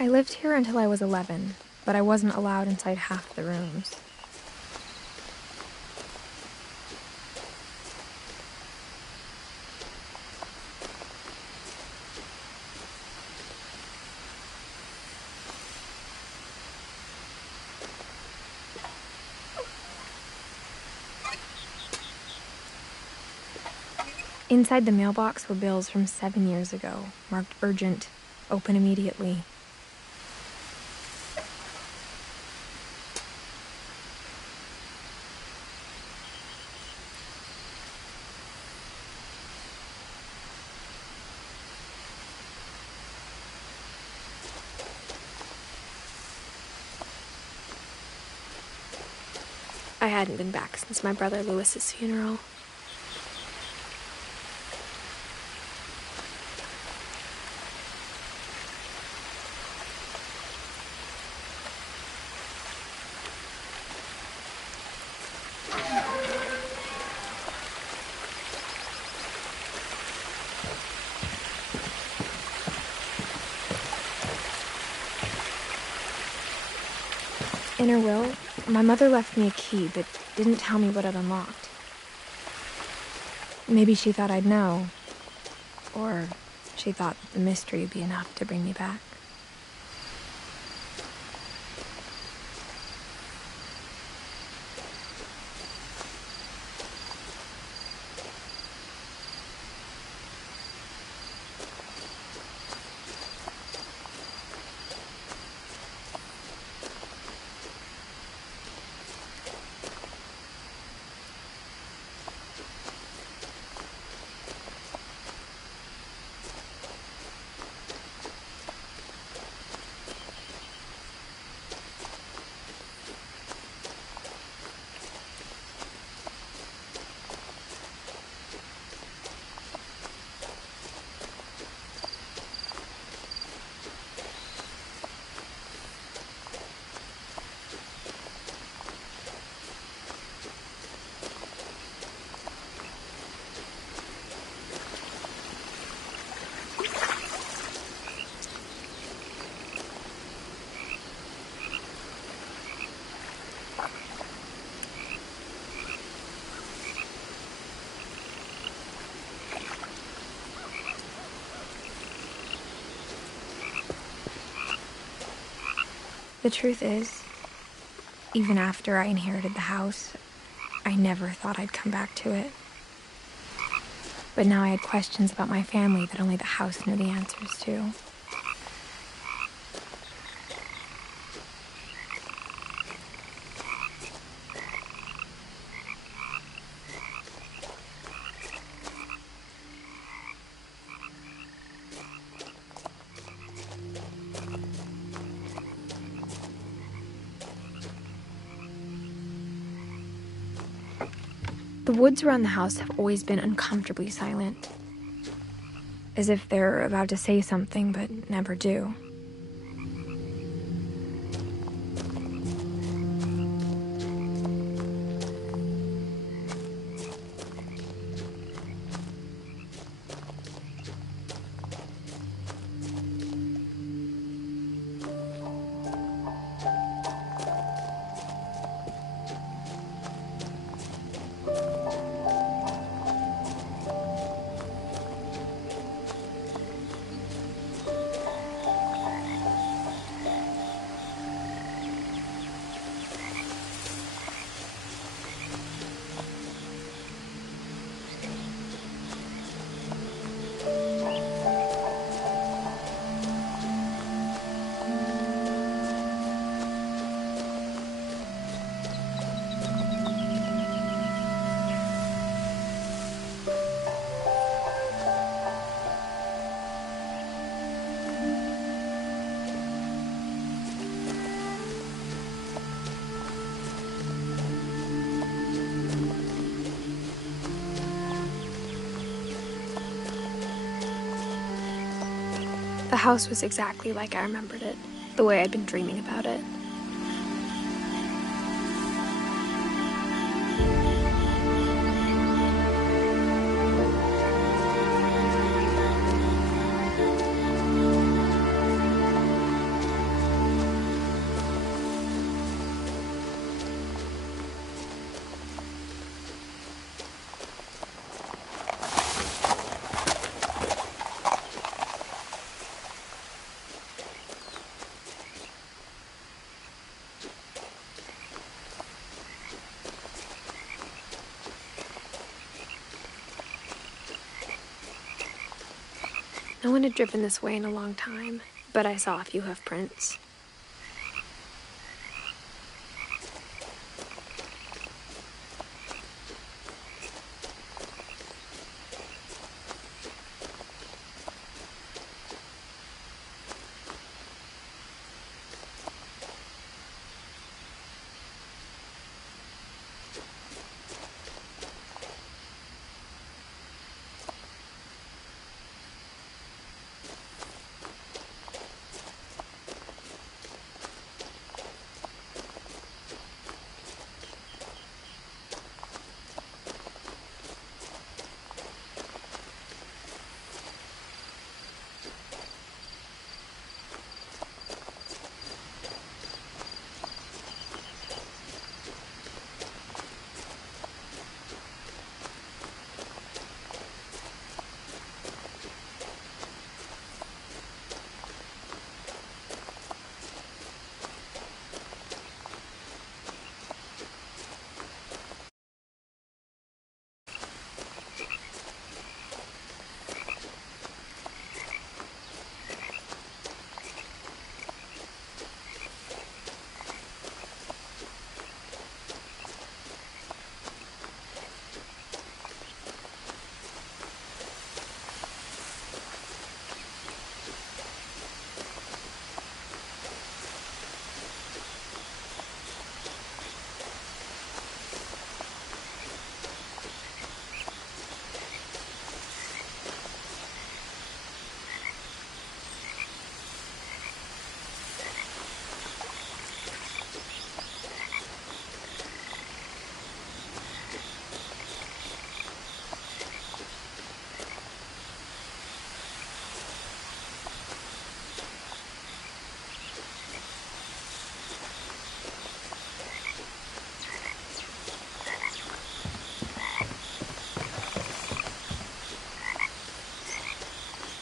I lived here until I was 11, but I wasn't allowed inside half the rooms. Inside the mailbox were bills from 7 years ago, marked urgent, open immediately. I hadn't been back since my brother Lewis's funeral. In her will, my mother left me a key but didn't tell me what it unlocked. Maybe she thought I'd know, or she thought the mystery would be enough to bring me back. The truth is, even after I inherited the house, I never thought I'd come back to it. But now I had questions about my family that only the house knew the answers to. The woods around the house have always been uncomfortably silent, as if they're about to say something but never do. The house was exactly like I remembered it, the way I'd been dreaming about it. No one had driven this way in a long time, but I saw a few hoof prints.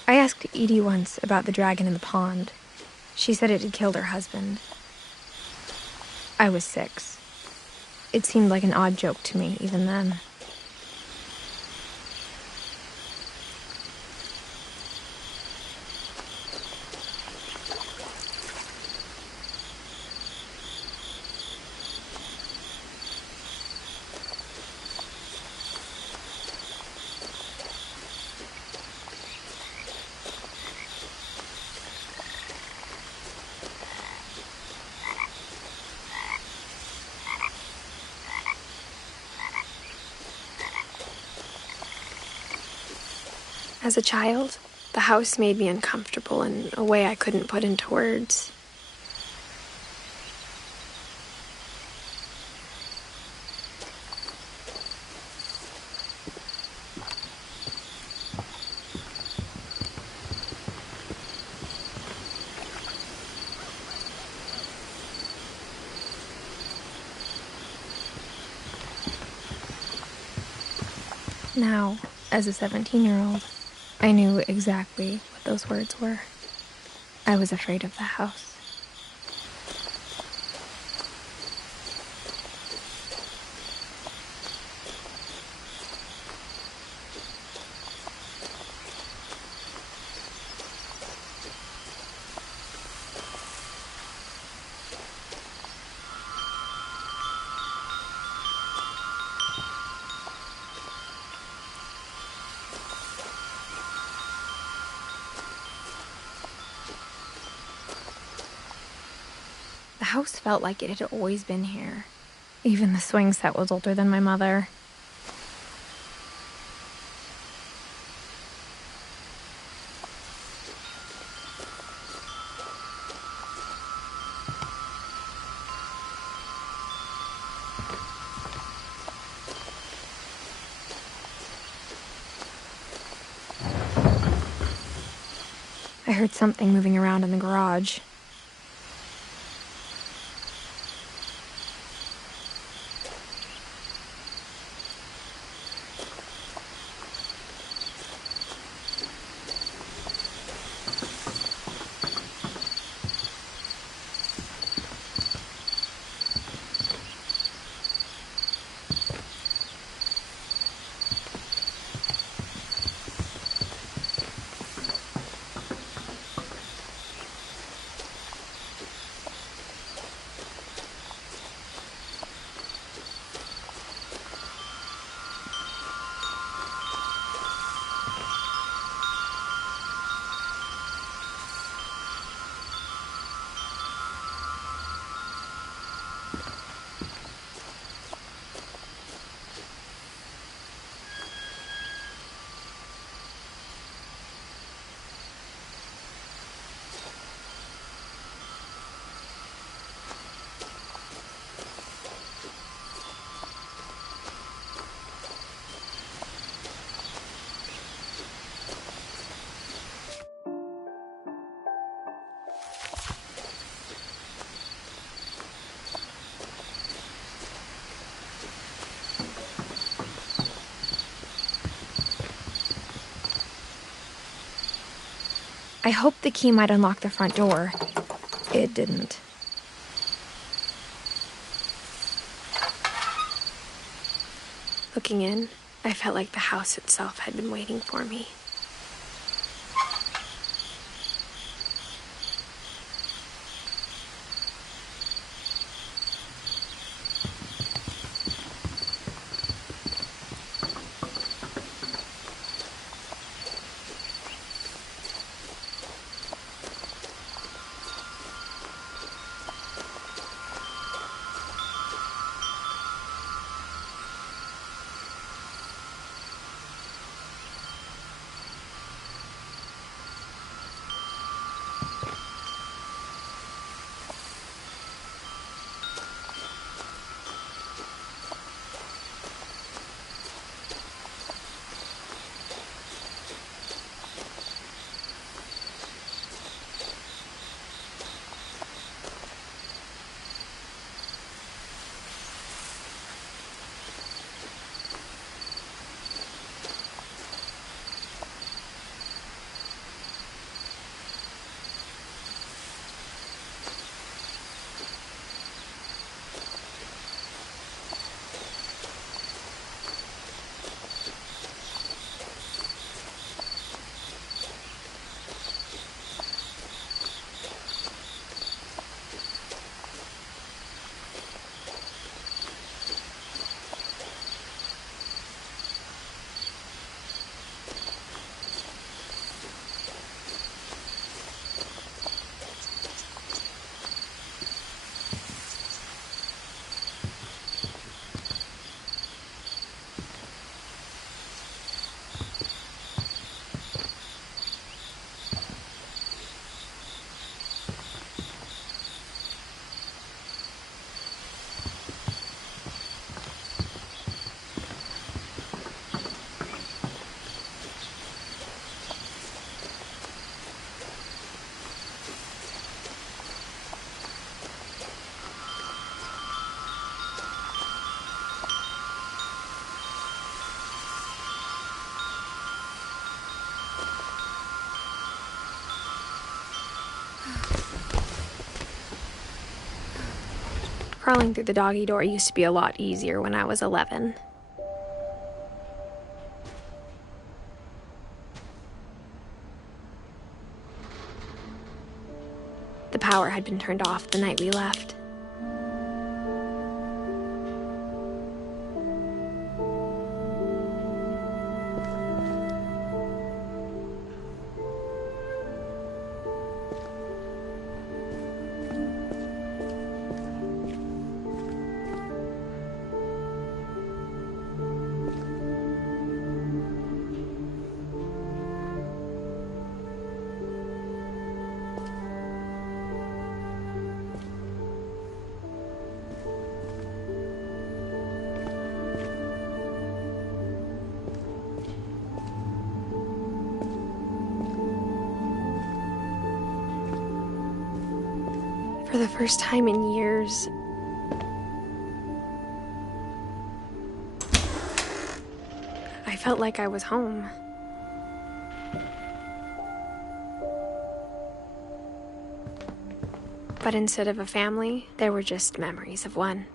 I asked Edie once about the dragon in the pond. She said it had killed her husband. I was 6. It seemed like an odd joke to me, even then. As a child, the house made me uncomfortable in a way I couldn't put into words. Now, as a 17-year-old, I knew exactly what those words were. I was afraid of the house. The house felt like it had always been here. Even the swing set was older than my mother. I heard something moving around in the garage. I hoped the key might unlock the front door. It didn't. Looking in, I felt like the house itself had been waiting for me. Crawling through the doggy door used to be a lot easier when I was 11. The power had been turned off the night we left. For the first time in years, I felt like I was home. But instead of a family, there were just memories of one.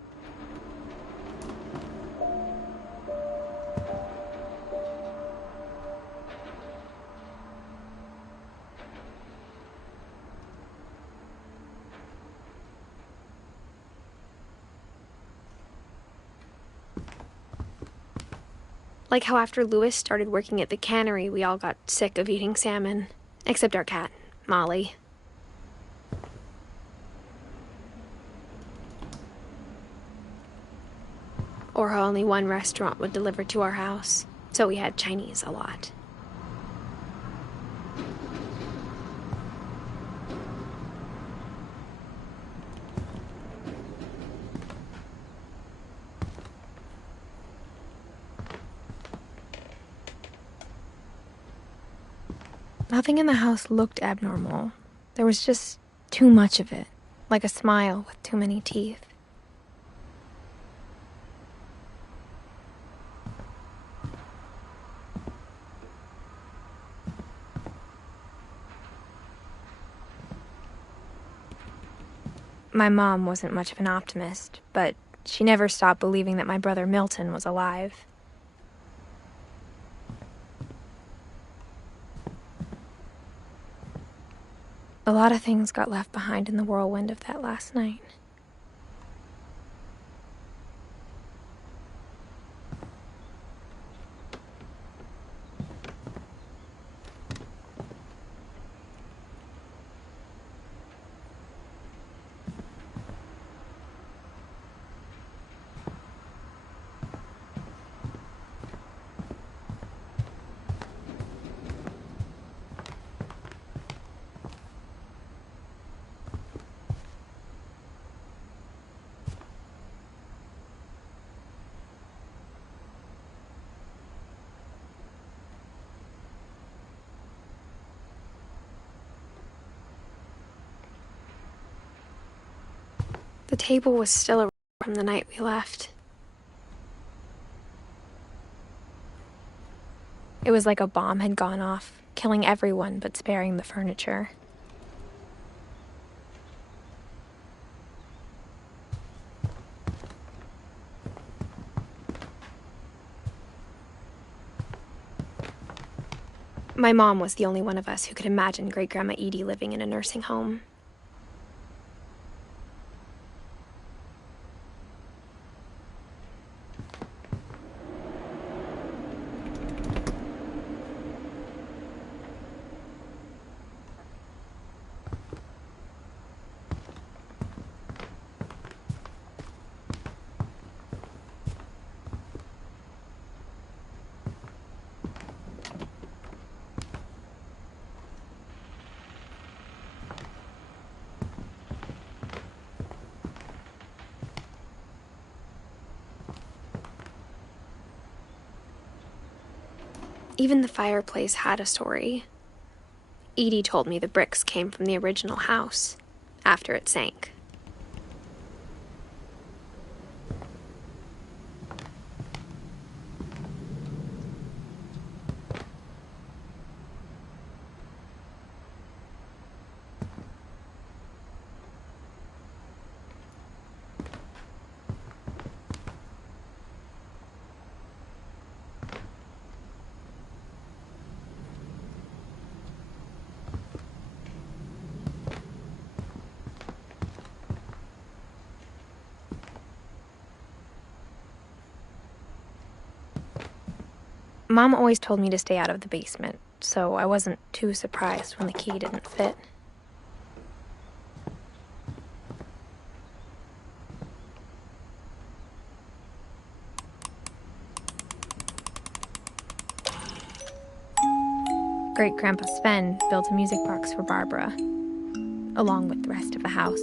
Like how after Louis started working at the cannery, we all got sick of eating salmon. Except our cat, Molly. Or how only one restaurant would deliver to our house, so we had Chinese a lot. Nothing in the house looked abnormal. There was just too much of it, like a smile with too many teeth. My mom wasn't much of an optimist, but she never stopped believing that my brother Milton was alive. A lot of things got left behind in the whirlwind of that last night. The table was still a from the night we left. It was like a bomb had gone off, killing everyone but sparing the furniture. My mom was the only one of us who could imagine Great-Grandma Edie living in a nursing home. Even the fireplace had a story. Edie told me the bricks came from the original house, after it sank. Mom always told me to stay out of the basement, so I wasn't too surprised when the key didn't fit. Great-Grandpa Sven built a music box for Barbara, along with the rest of the house.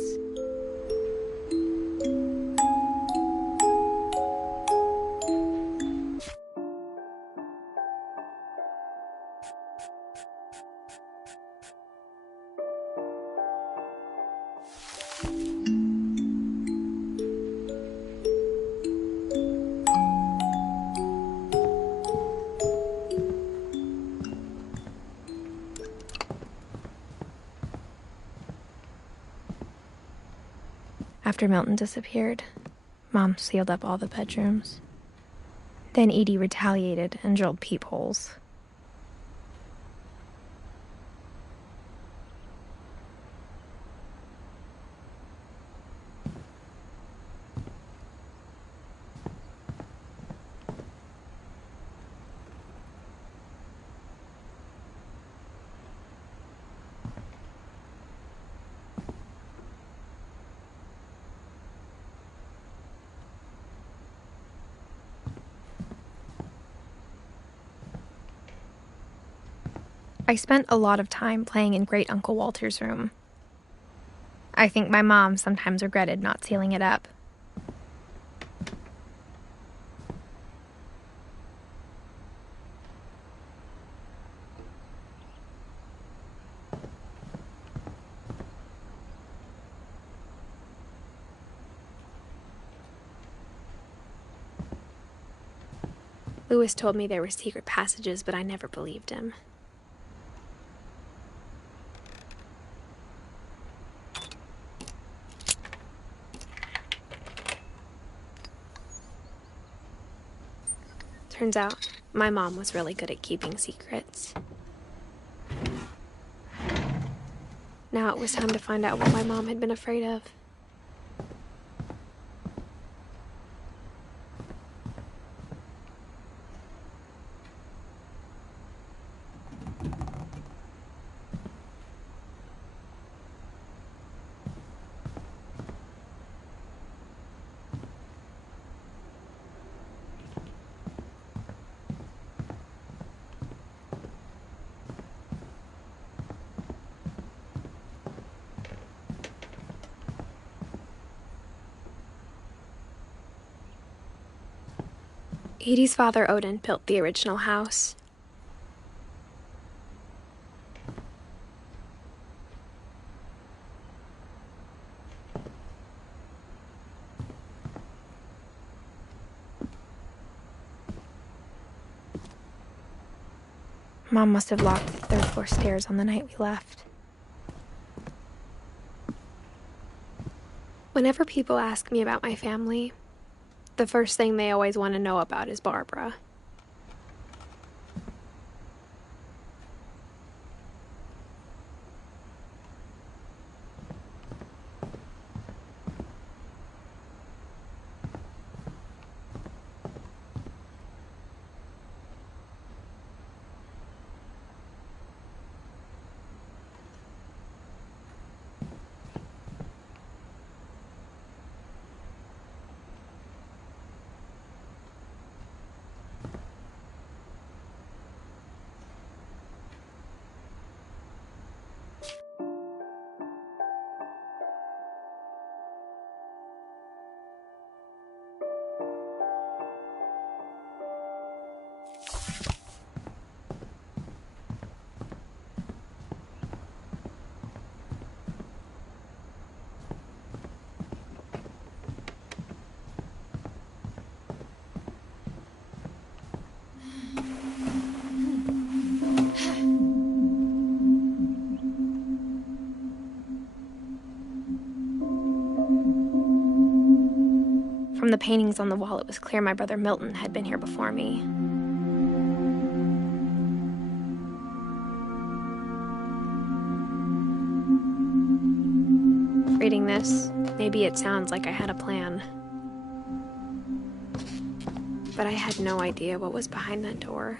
After Milton disappeared, Mom sealed up all the bedrooms. Then Edie retaliated and drilled peepholes. I spent a lot of time playing in Great Uncle Walter's room. I think my mom sometimes regretted not sealing it up. Louis told me there were secret passages, but I never believed him. Turns out, my mom was really good at keeping secrets. Now it was time to find out what my mom had been afraid of. Edie's father, Odin, built the original house. Mom must have locked the third-floor stairs on the night we left. Whenever people ask me about my family, the first thing they always want to know about is Barbara. From the paintings on the wall, it was clear my brother Milton had been here before me. Reading this, maybe it sounds like I had a plan. But I had no idea what was behind that door.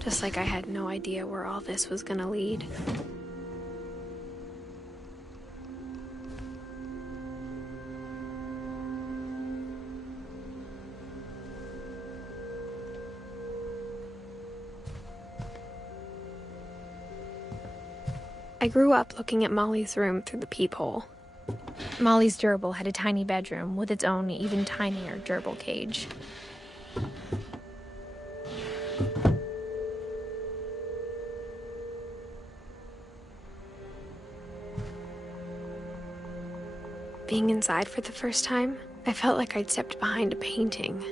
Just like I had no idea where all this was gonna lead. I grew up looking at Molly's room through the peephole. Molly's gerbil had a tiny bedroom with its own even tinier gerbil cage. Being inside for the first time, I felt like I'd stepped behind a painting.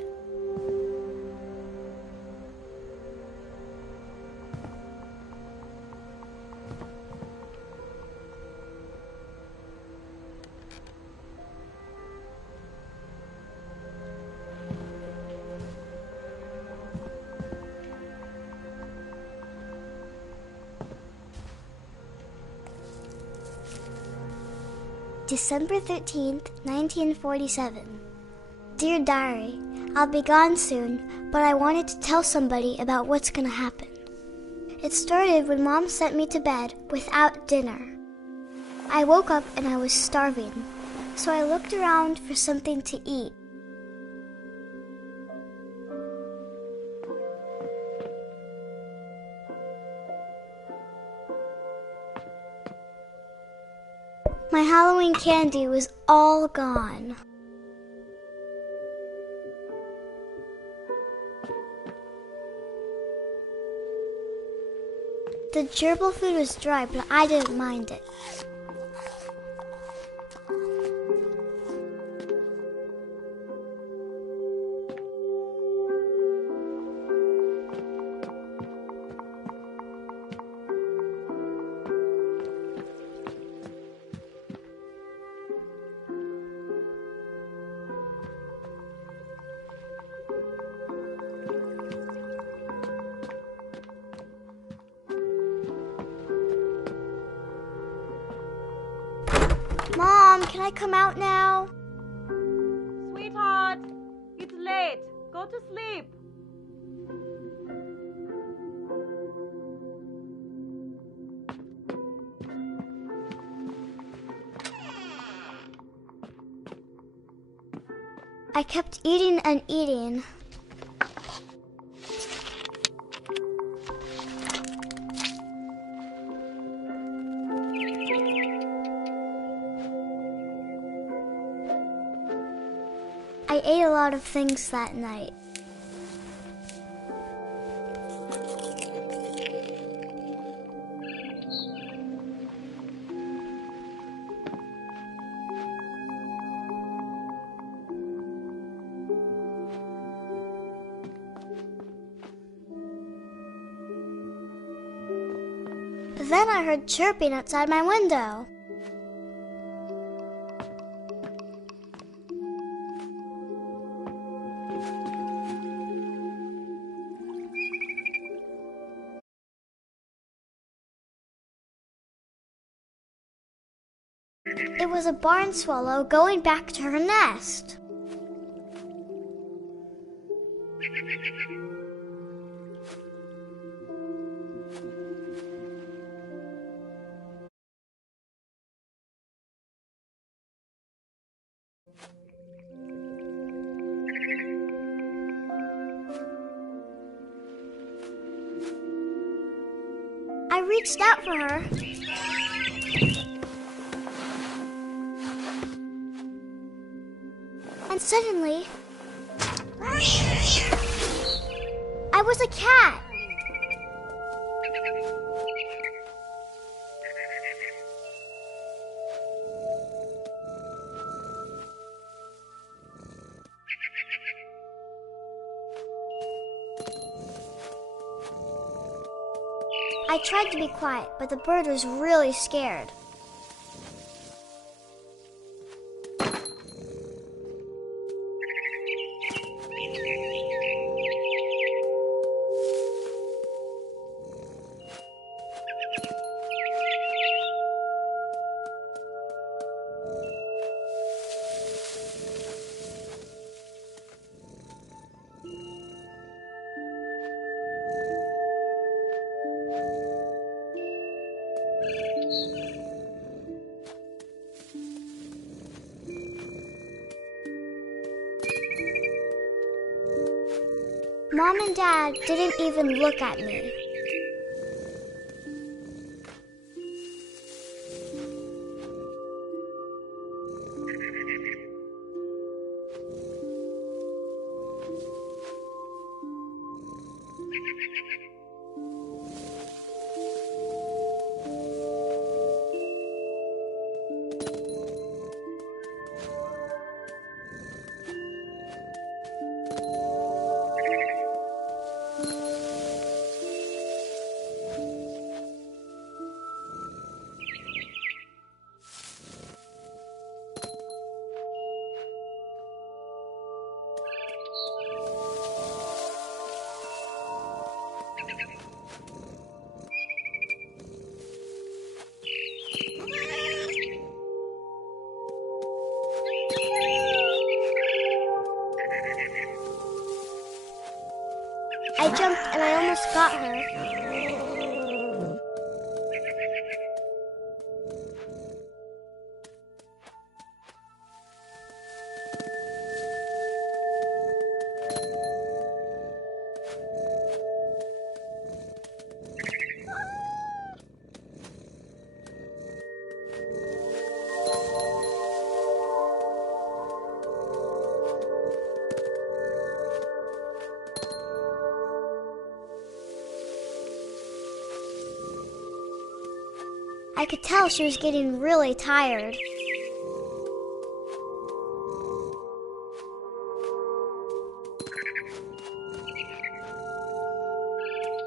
December 13th, 1947. Dear Diary, I'll be gone soon, but I wanted to tell somebody about what's gonna happen. It started when Mom sent me to bed without dinner. I woke up and I was starving, so I looked around for something to eat. My Halloween candy was all gone. The gerbil food was dry, but I didn't mind it. can I come out now? Sweetheart, it's late. Go to sleep. I kept eating and eating. I ate a lot of things that night. Then I heard chirping outside my window. It was a barn swallow going back to her nest. I reached out for her. And suddenly, I was a cat. I tried to be quiet, but the bird was really scared. Mom and Dad didn't even look at me. I jumped and I almost got her. I could tell she was getting really tired.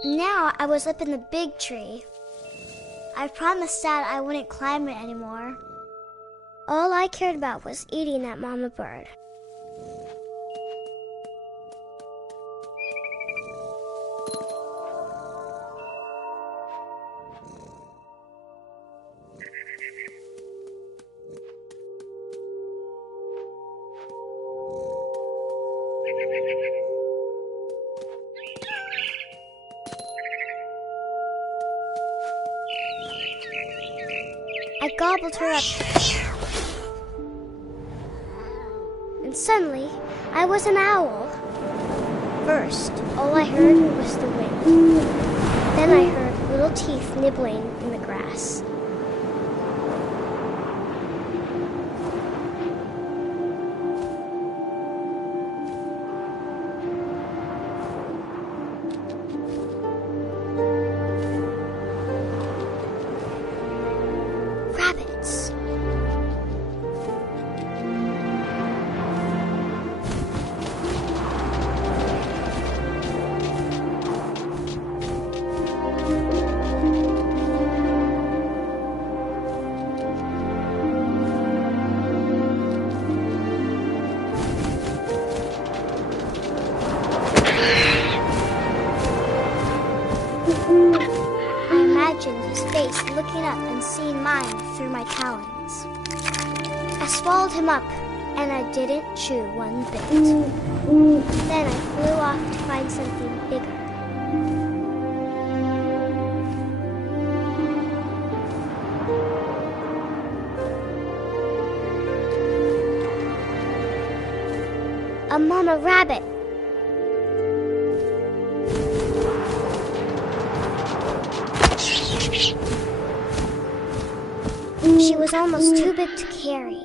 Now I was up in the big tree. I promised Dad I wouldn't climb it anymore. All I cared about was eating that mama bird. I gobbled her up. And suddenly, I was an owl. First, all I heard was the wind. Then I heard little teeth nibbling in the grass. Rabbits. I imagined his face looking up and seeing mine through my talons. I swallowed him up, and I didn't chew one bit. Then I flew off to find something bigger. A mama rabbit. She was almost too big to carry.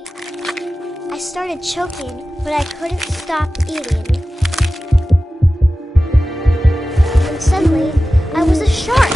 I started choking, but I couldn't stop eating. And suddenly, I was a shark.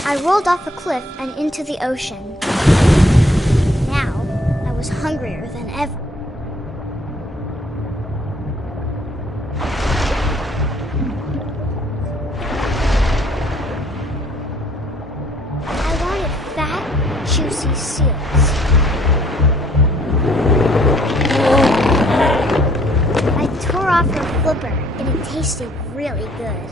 I rolled off a cliff and into the ocean. Now, I was hungrier than ever. I wanted fat, juicy seals. I tore off her flipper, and it tasted really good.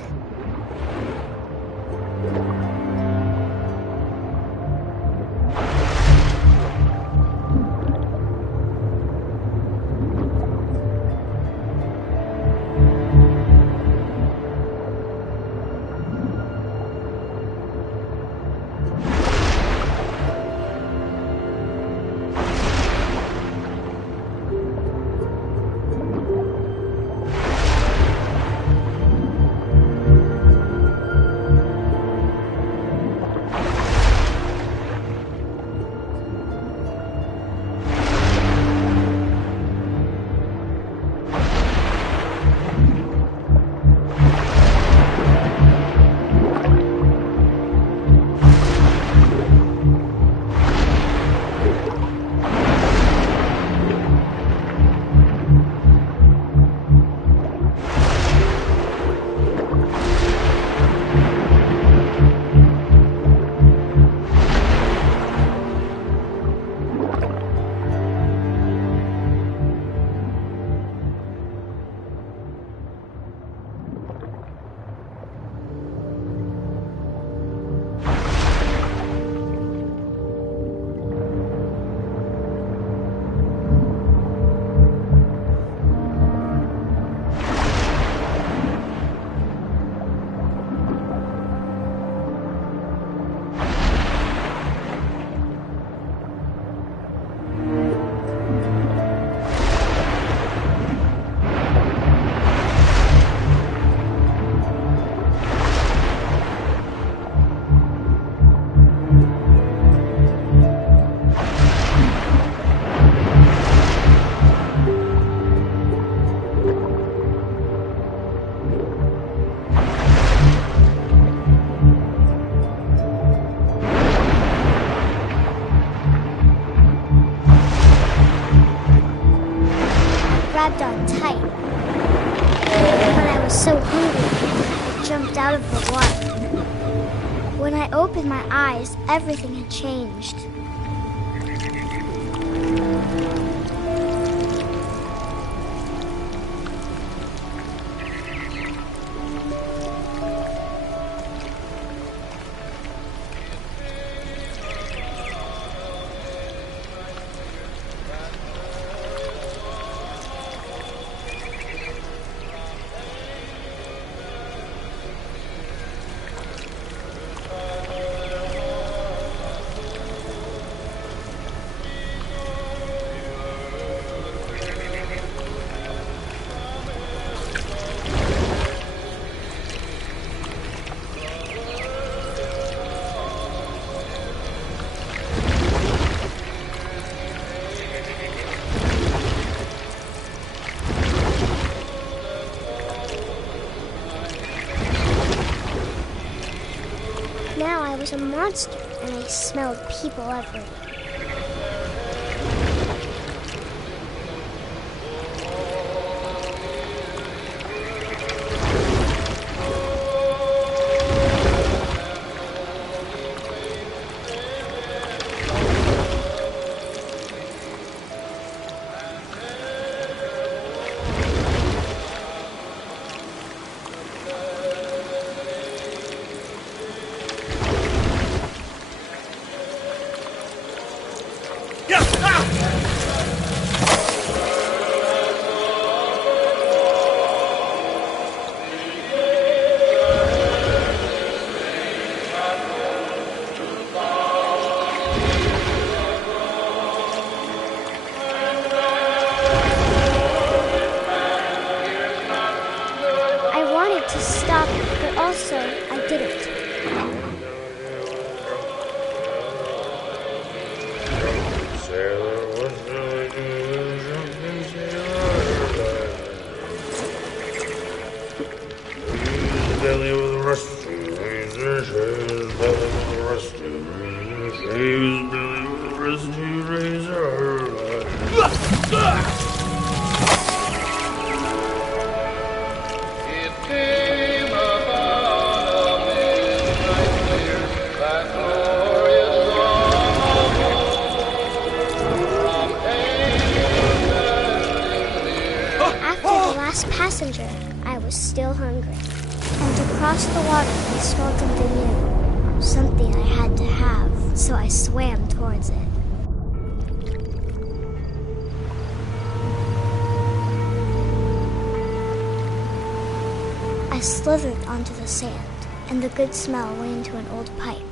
I opened my eyes, everything had changed. Now I was a monster, and I smelled people everywhere. To stop, but also I didn't. Passenger, I was still hungry. And to cross the water, I smelled something new. Something I had to have, so I swam towards it. I slithered onto the sand, and the good smell went into an old pipe.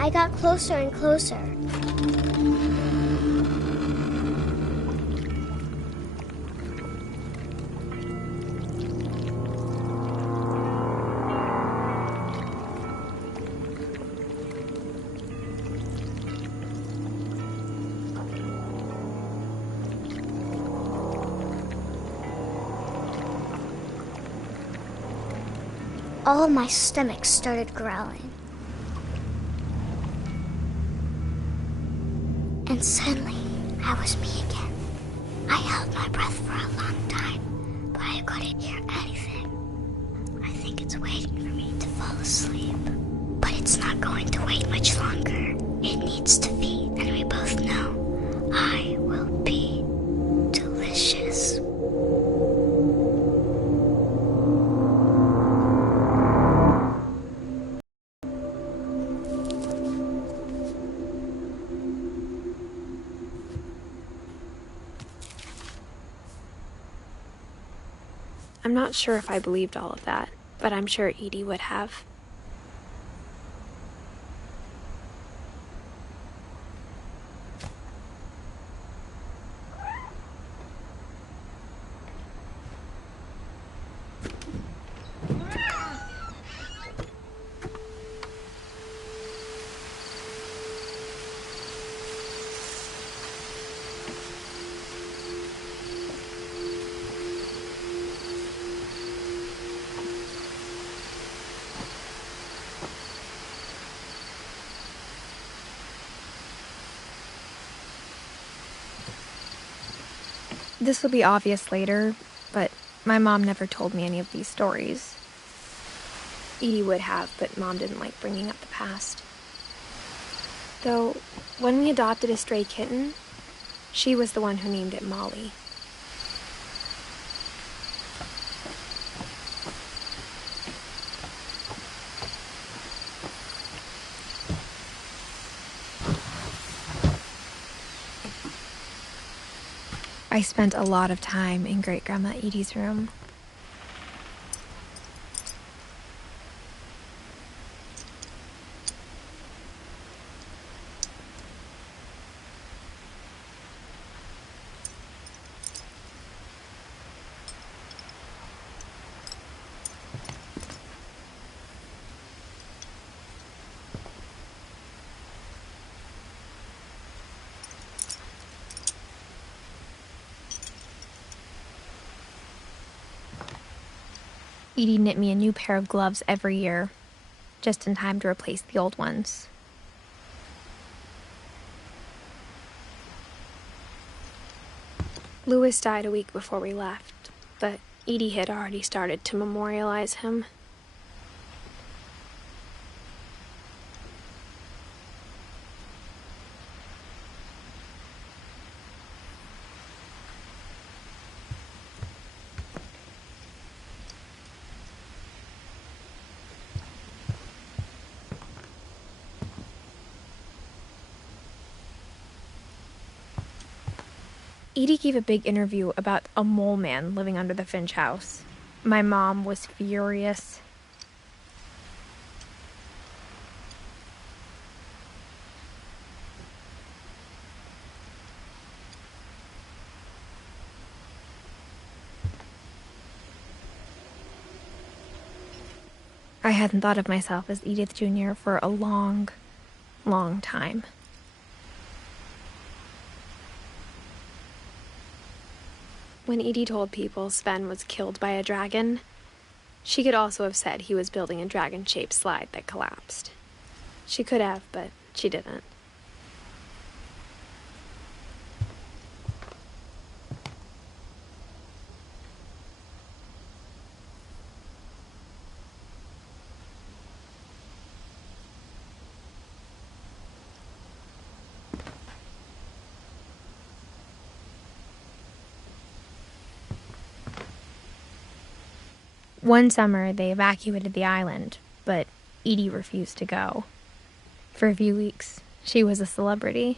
I got closer and closer. All of my stomach started growling. And suddenly, I was me again. I held my breath for a long time, but I couldn't hear anything. I think it's waiting for me to fall asleep. But it's not going to wait much longer. It needs to feed, and we both know I will be delicious. I'm not sure if I believed all of that, but I'm sure Edie would have. This will be obvious later, but my mom never told me any of these stories. Edie would have, but Mom didn't like bringing up the past. Though, when we adopted a stray kitten, she was the one who named it Molly. I spent a lot of time in Great-Grandma Edie's room. Edie knit me a new pair of gloves every year, just in time to replace the old ones. Louis died a week before we left, but Edie had already started to memorialize him. Edie gave a big interview about a mole man living under the Finch house. My mom was furious. I hadn't thought of myself as Edith Jr. for a long, long time. When Edie told people Sven was killed by a dragon, she could also have said he was building a dragon-shaped slide that collapsed. She could have, but she didn't. One summer, they evacuated the island, but Edie refused to go. For a few weeks, she was a celebrity.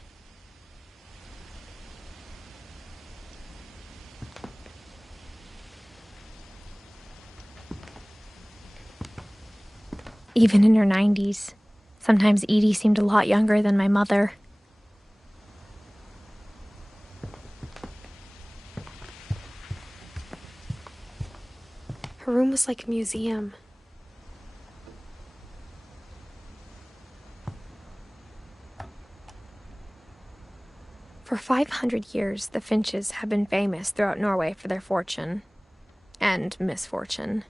Even in her 90s, sometimes Edie seemed a lot younger than my mother. Her room was like a museum. For 500 years, the Finches have been famous throughout Norway for their fortune and misfortune.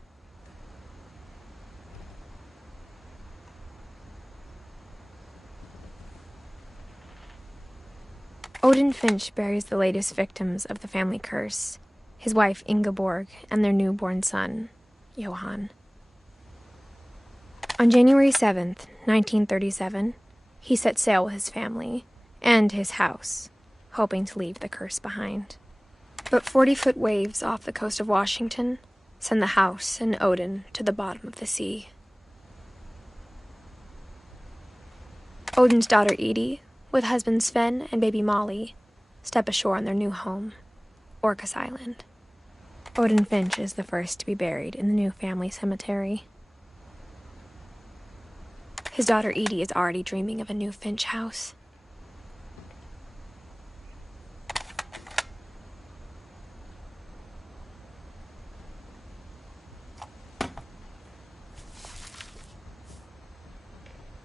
Odin Finch buries the latest victims of the family curse, his wife Ingeborg and their newborn son, Johan. On January 7th, 1937, he set sail with his family and his house, hoping to leave the curse behind. But 40-foot waves off the coast of Washington send the house and Odin to the bottom of the sea. Odin's daughter Edie, with husband Sven and baby Molly, step ashore on their new home, Orcas Island. Odin Finch is the first to be buried in the new family cemetery. His daughter Edie is already dreaming of a new Finch house.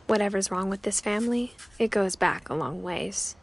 Whatever's wrong with this family, it goes back a long ways.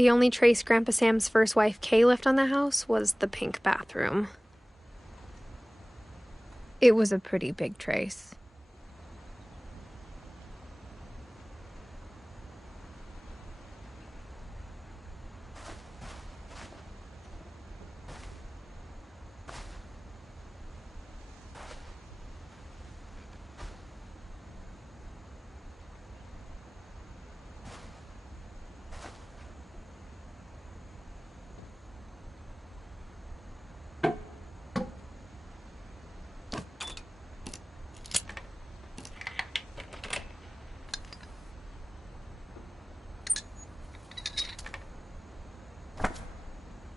The only trace Grandpa Sam's first wife, Kay, left on the house was the pink bathroom. It was a pretty big trace.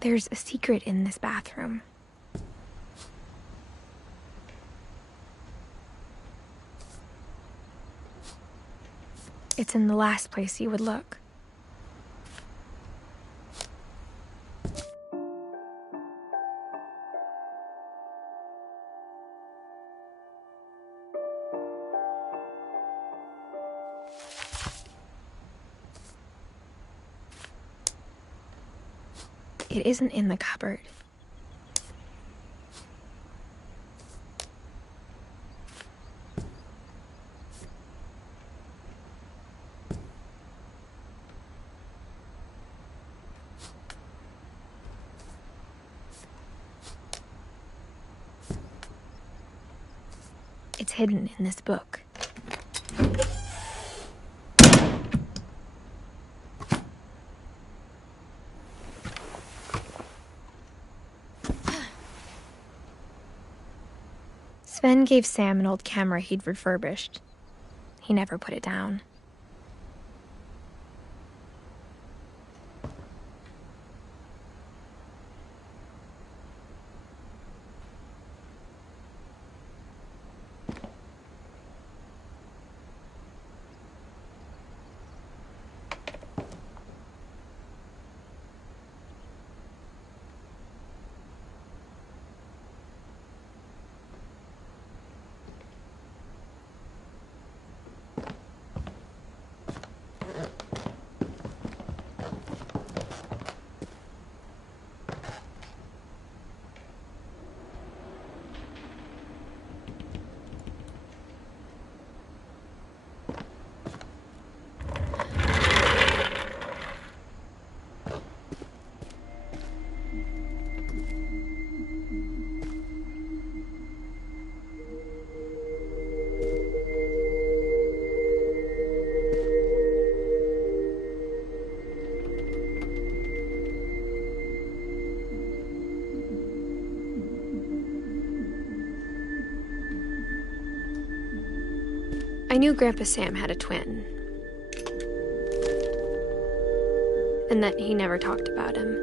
There's a secret in this bathroom. It's in the last place you would look. It isn't in the cupboard. It's hidden in this book. Sven gave Sam an old camera he'd refurbished. He never put it down. I knew Grandpa Sam had a twin, and that he never talked about him.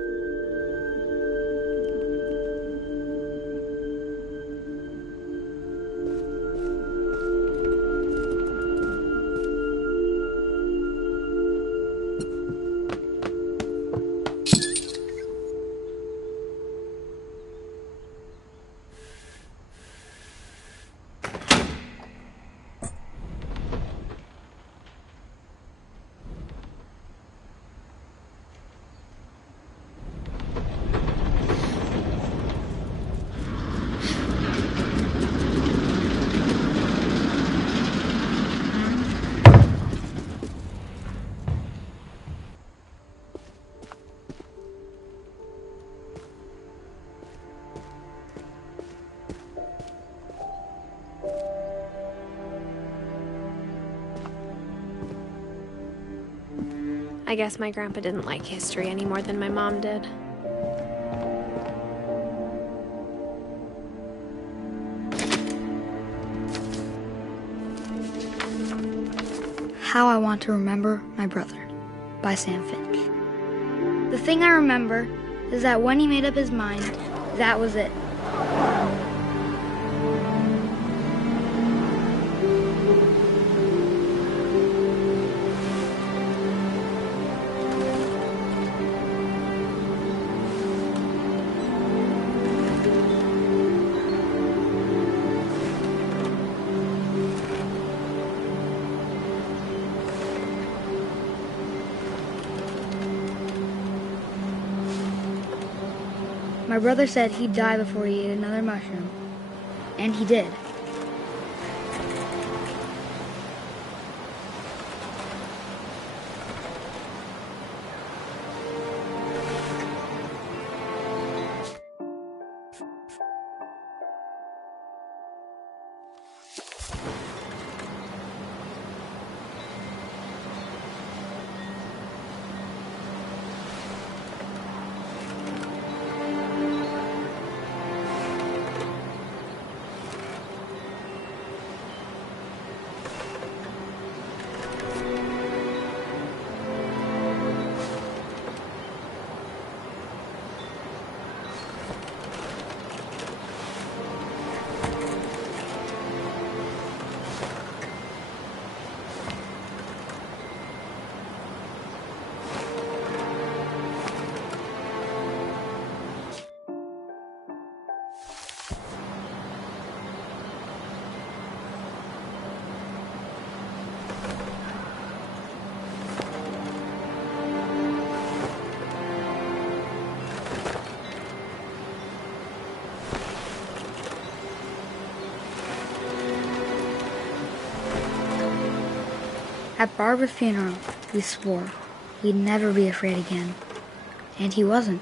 I guess my grandpa didn't like history any more than my mom did. How I Want to Remember My Brother by Sam Finch. The thing I remember is that when he made up his mind, that was it. My brother said he'd die before he ate another mushroom. And he did. At Barbara's funeral, we swore we'd never be afraid again. And he wasn't.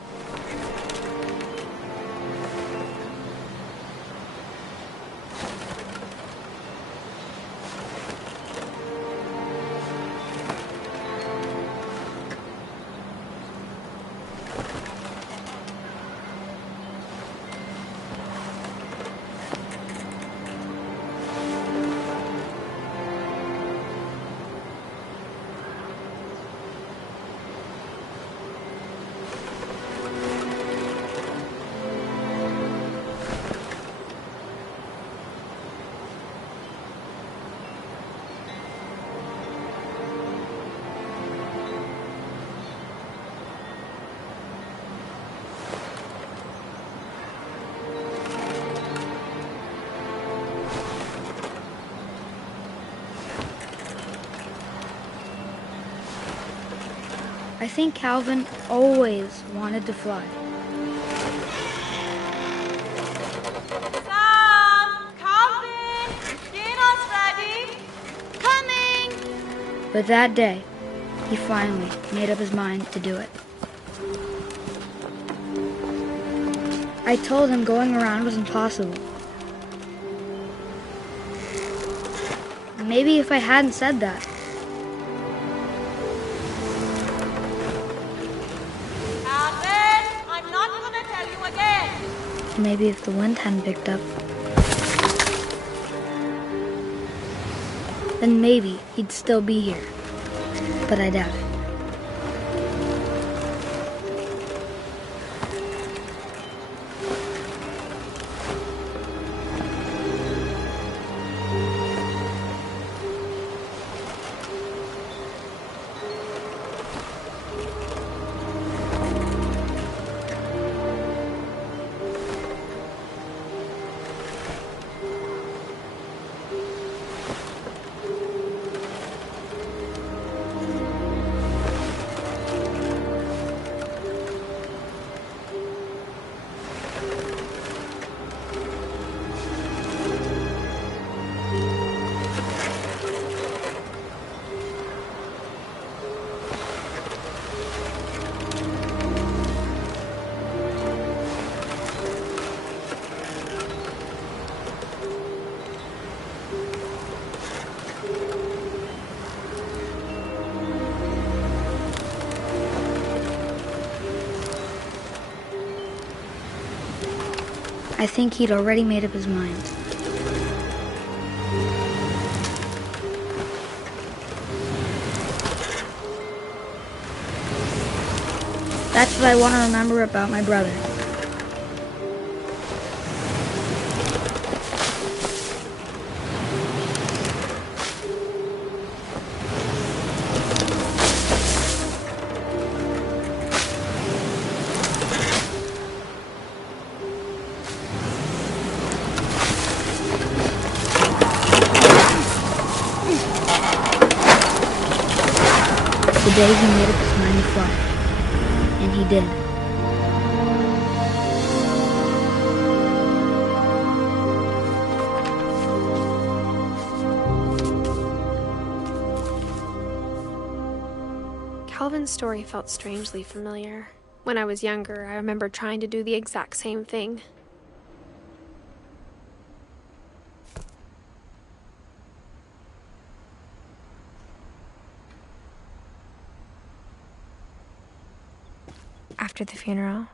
I think Calvin always wanted to fly. Sam! Calvin! Dinner's ready! Coming! But that day, he finally made up his mind to do it. I told him going around was impossible. Maybe if I hadn't said that, maybe if the wind hadn't picked up, then maybe he'd still be here. But I doubt it. I think he'd already made up his mind. That's what I want to remember about my brother. The day he made up his mind to fly. And he did. Calvin's story felt strangely familiar. When I was younger, I remember trying to do the exact same thing. After the funeral,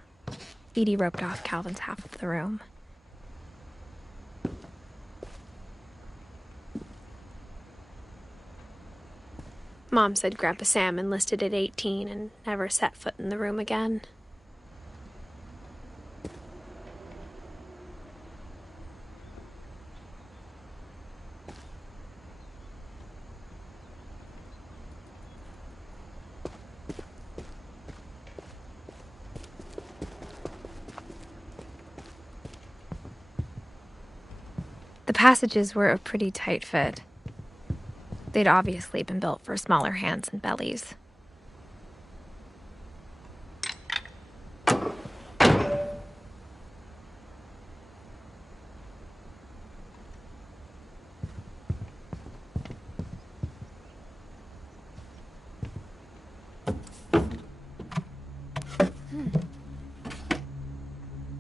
Edie roped off Calvin's half of the room. Mom said Grandpa Sam enlisted at 18 and never set foot in the room again. The passages were a pretty tight fit. They'd obviously been built for smaller hands and bellies.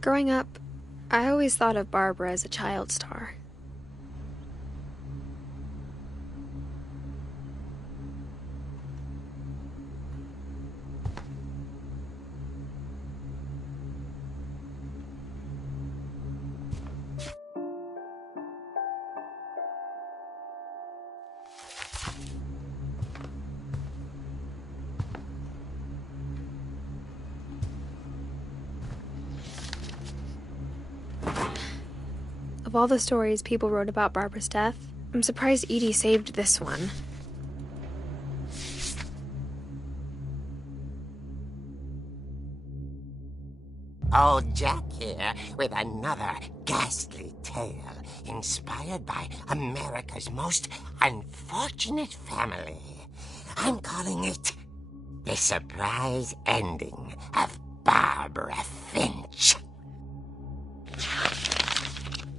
Growing up, I always thought of Barbara as a child star. Of all the stories people wrote about Barbara's death, I'm surprised Edie saved this one. Old Jack here with another ghastly tale inspired by America's most unfortunate family. I'm calling it The Surprise Ending of Barbara Finch.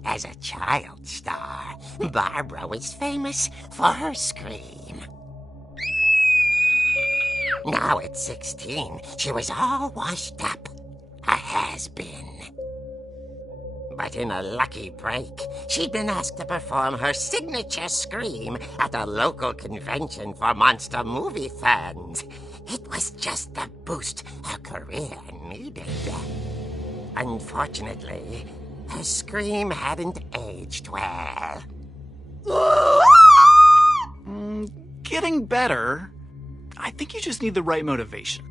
As a child star, Barbara was famous for her scream. Now at 16, she was all washed up. A has-been. But in a lucky break, she'd been asked to perform her signature scream at a local convention for monster movie fans. It was just the boost her career needed. Unfortunately, her scream hadn't aged well. Getting better. I think you just need the right motivation.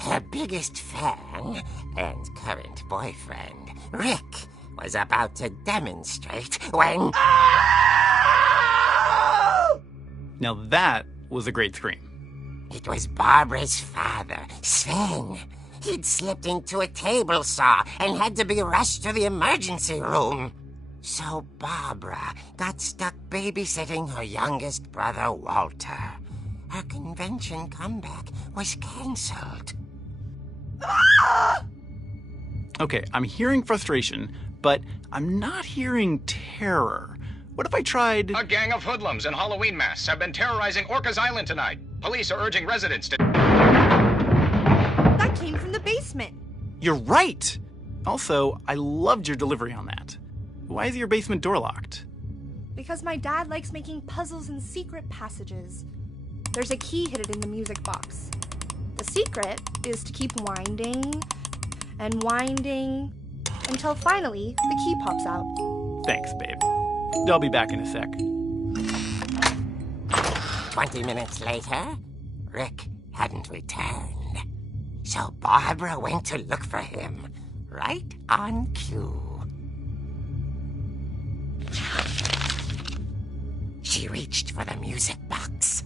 Her biggest fan and current boyfriend, Rick, was about to demonstrate when... Now that was a great scream. It was Barbara's father, Sven. He'd slipped into a table saw and had to be rushed to the emergency room. So Barbara got stuck babysitting her youngest brother, Walter. Her convention comeback was cancelled. Okay, I'm hearing frustration, but I'm not hearing terror. What if I tried... A gang of hoodlums in Halloween masks have been terrorizing Orcas Island tonight. Police are urging residents to... That came from the basement. You're right! Also, I loved your delivery on that. Why is your basement door locked? Because my dad likes making puzzles and secret passages. There's a key hidden in the music box. The secret is to keep winding and winding until finally the key pops out. Thanks, babe. I'll be back in a sec. 20 minutes later, Rick hadn't returned. So Barbara went to look for him, right on cue. She reached for the music box.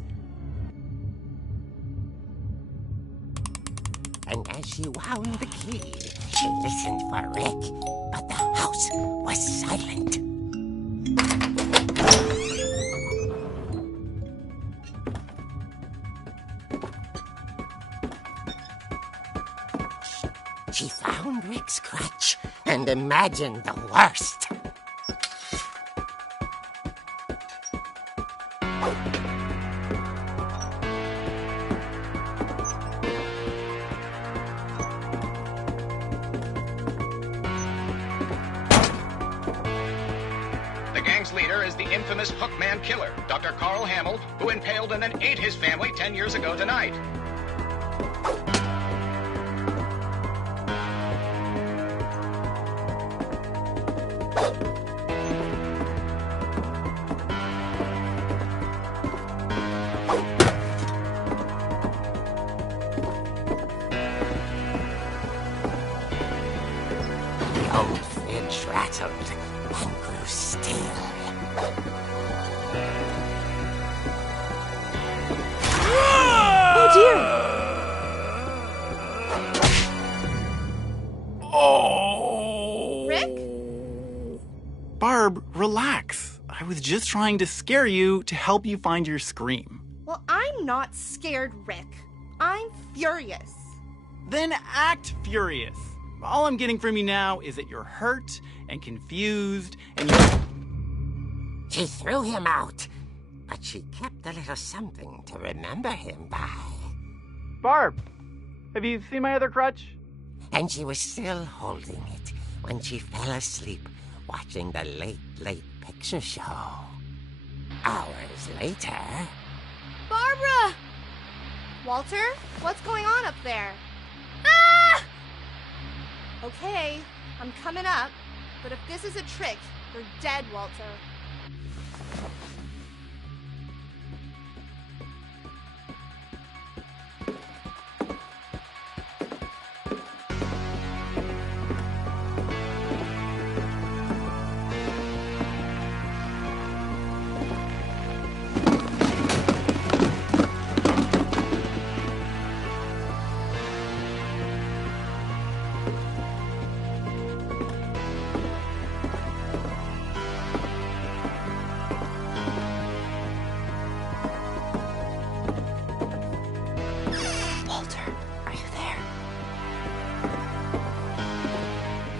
And as she wound the key, she listened for Rick, but the house was silent. She found Rick's crutch and imagined the worst. its leader is the infamous Hookman killer, Dr. Carl Hamill, who impaled and then ate his family 10 years ago tonight. The old Finch rattled and grew still. Oh dear! Oh! Rick? Barb, relax. I was just trying to scare you to help you find your scream. Well, I'm not scared, Rick. I'm furious. Then act furious. All I'm getting from you now is that you're hurt and confused and you... She threw him out, but she kept a little something to remember him by. Barb, have you seen my other crutch? And she was still holding it when she fell asleep watching the late picture show. Hours later... Barbara! Walter, what's going on up there? Ah! Okay, I'm coming up, but if this is a trick, you're dead, Walter.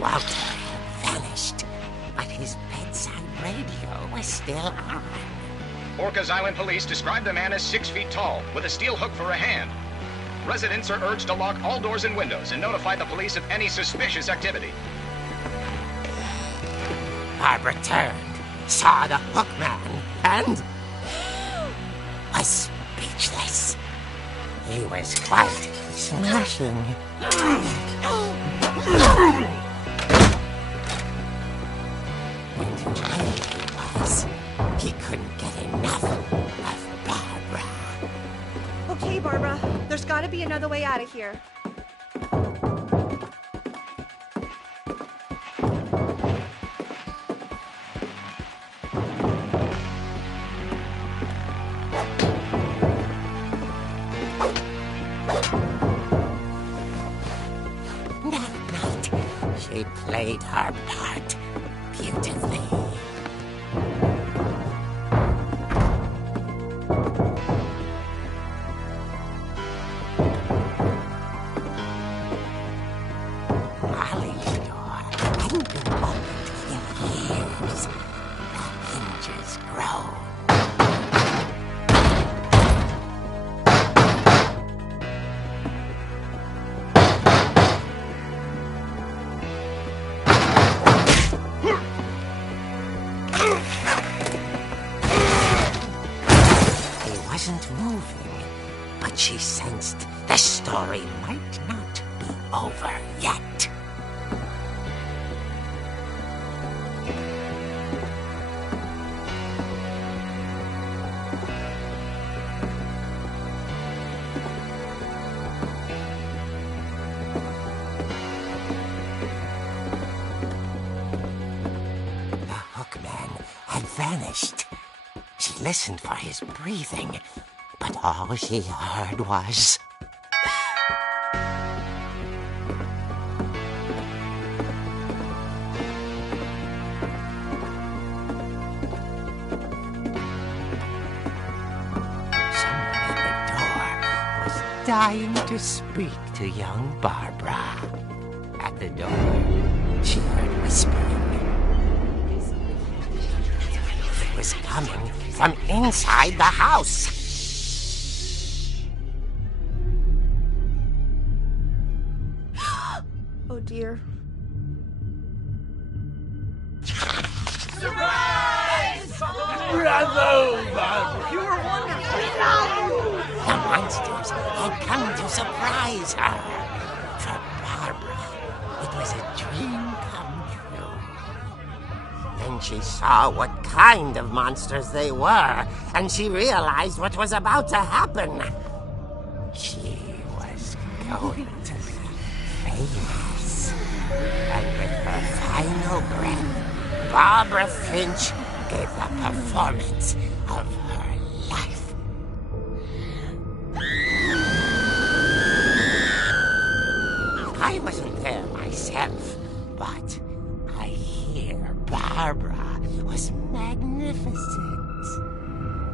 Walter had vanished, but his bedside radio was still on. Orcas Island police describe the man as 6 feet tall, with a steel hook for a hand. Residents are urged to lock all doors and windows and notify the police of any suspicious activity. Barbara turned, saw the hookman, and was speechless. He was quite smashing. And where he was, he couldn't get enough of Barbara. Okay, Barbara, there's gotta be another way out of here. That night, she played her part beautifully. Molly's door hadn't been opened in years. The hinges groaned. He wasn't moving, but she sensed the story might not be over yet. The hookman had vanished. She listened for his breathing, but all she heard was... Someone at the door was dying to speak to young Barbara. At the door, she heard whispering. It was coming from inside the house. Oh dear. Surprise! Bravo, Barbara! You were wonderful! The monsters had come to surprise her. For Barbara, it was a dream come true. Then she saw what kind of monsters they were, and she realized what was about to happen. She was going to be famous. And with her final breath, Barbara Finch gave the performance of her life. I wasn't there myself, but I hear Barbara was magnificent.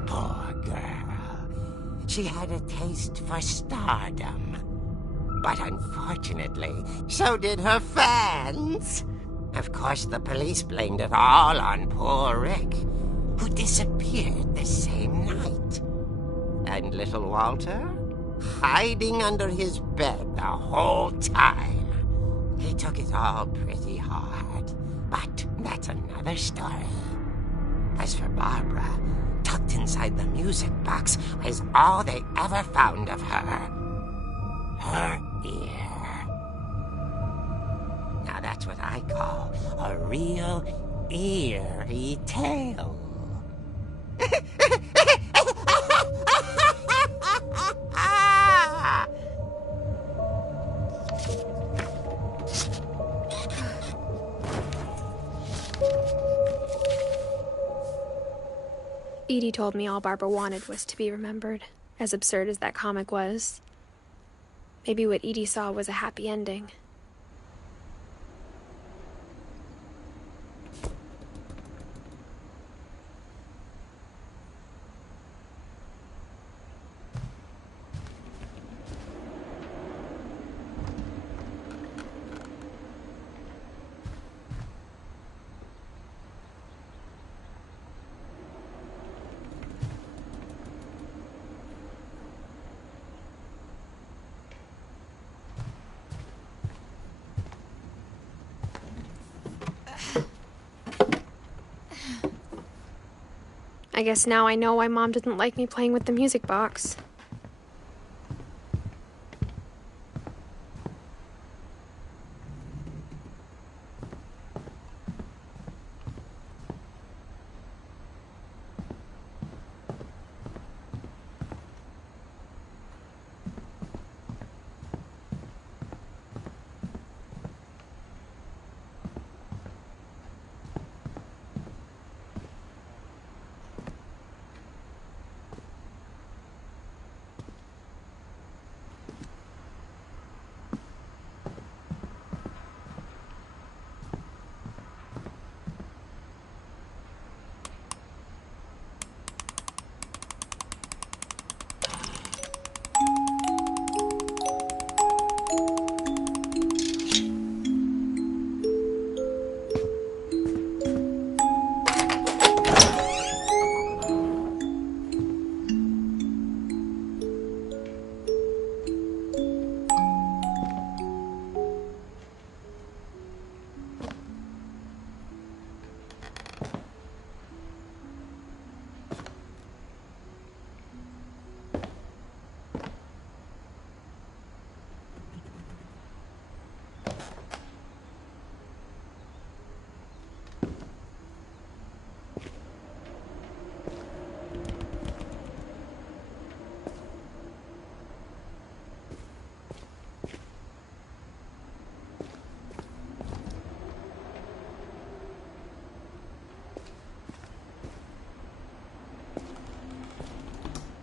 Poor girl. She had a taste for stardom. But unfortunately, so did her fans. Of course, the police blamed it all on poor Rick, who disappeared the same night. And little Walter, hiding under his bed the whole time. He took it all pretty hard, but that's another story. As for Barbara, tucked inside the music box was all they ever found of her. Her ear. Now that's what I call a real eerie tale. Edie told me all Barbara wanted was to be remembered, as absurd as that comic was. Maybe what Edie saw was a happy ending. I guess now I know why Mom didn't like me playing with the music box.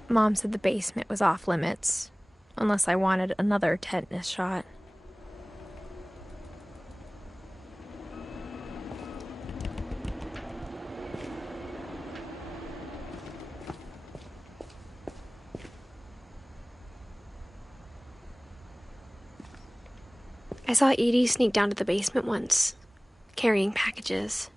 Mom said the basement was off limits, unless I wanted another tetanus shot. I saw Edie sneak down to the basement once, carrying packages.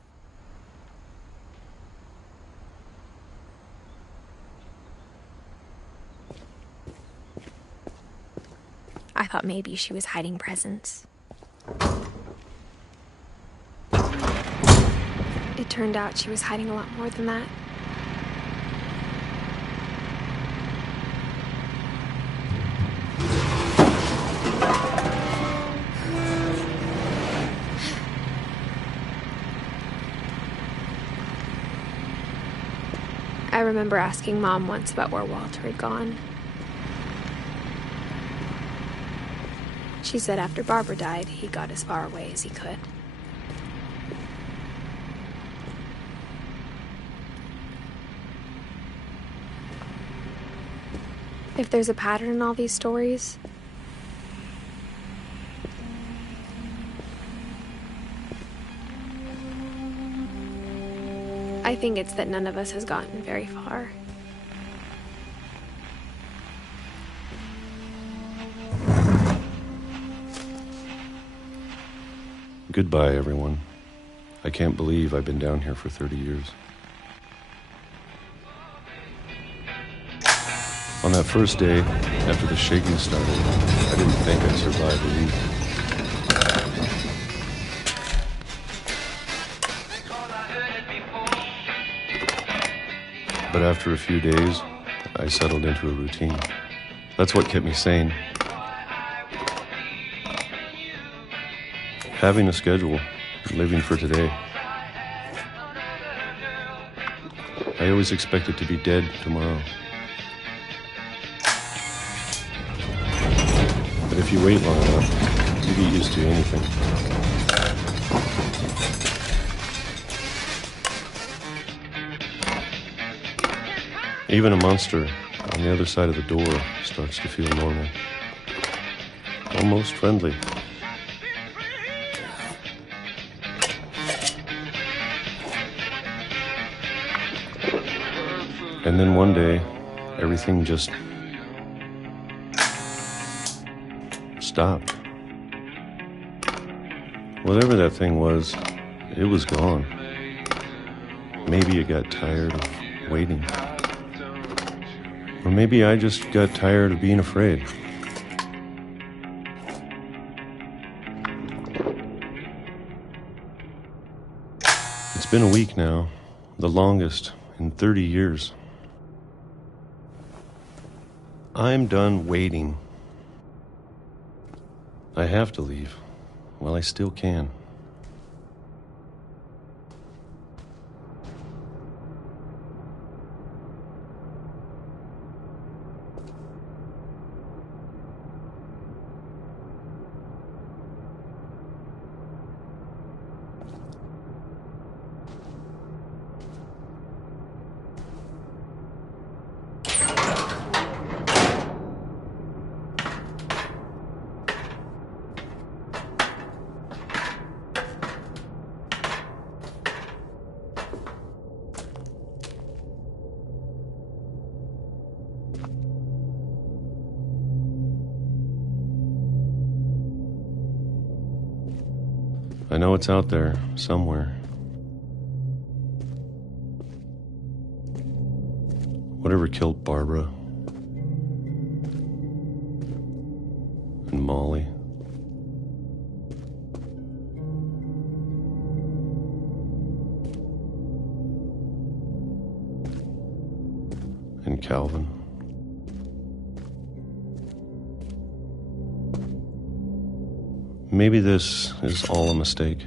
I thought maybe she was hiding presents. It turned out she was hiding a lot more than that. I remember asking Mom once about where Walter had gone. She said after Barbara died, he got as far away as he could. If there's a pattern in all these stories, I think it's that none of us has gotten very far. Goodbye, everyone. I can't believe I've been down here for 30 years. On that first day, after the shaking started, I didn't think I'd survive a week. But after a few days, I settled into a routine. That's what kept me sane. Having a schedule, living for today. I always expected to be dead tomorrow. But if you wait long enough, you get used to anything. Even a monster on the other side of the door starts to feel normal. Almost friendly. And then one day, everything just stopped. Whatever that thing was, it was gone. Maybe it got tired of waiting. Or maybe I just got tired of being afraid. It's been a week now, the longest in 30 years. I'm done waiting. I have to leave while I still can. I know it's out there, somewhere. Whatever killed Barbara and Molly. And Calvin. Maybe this is all a mistake.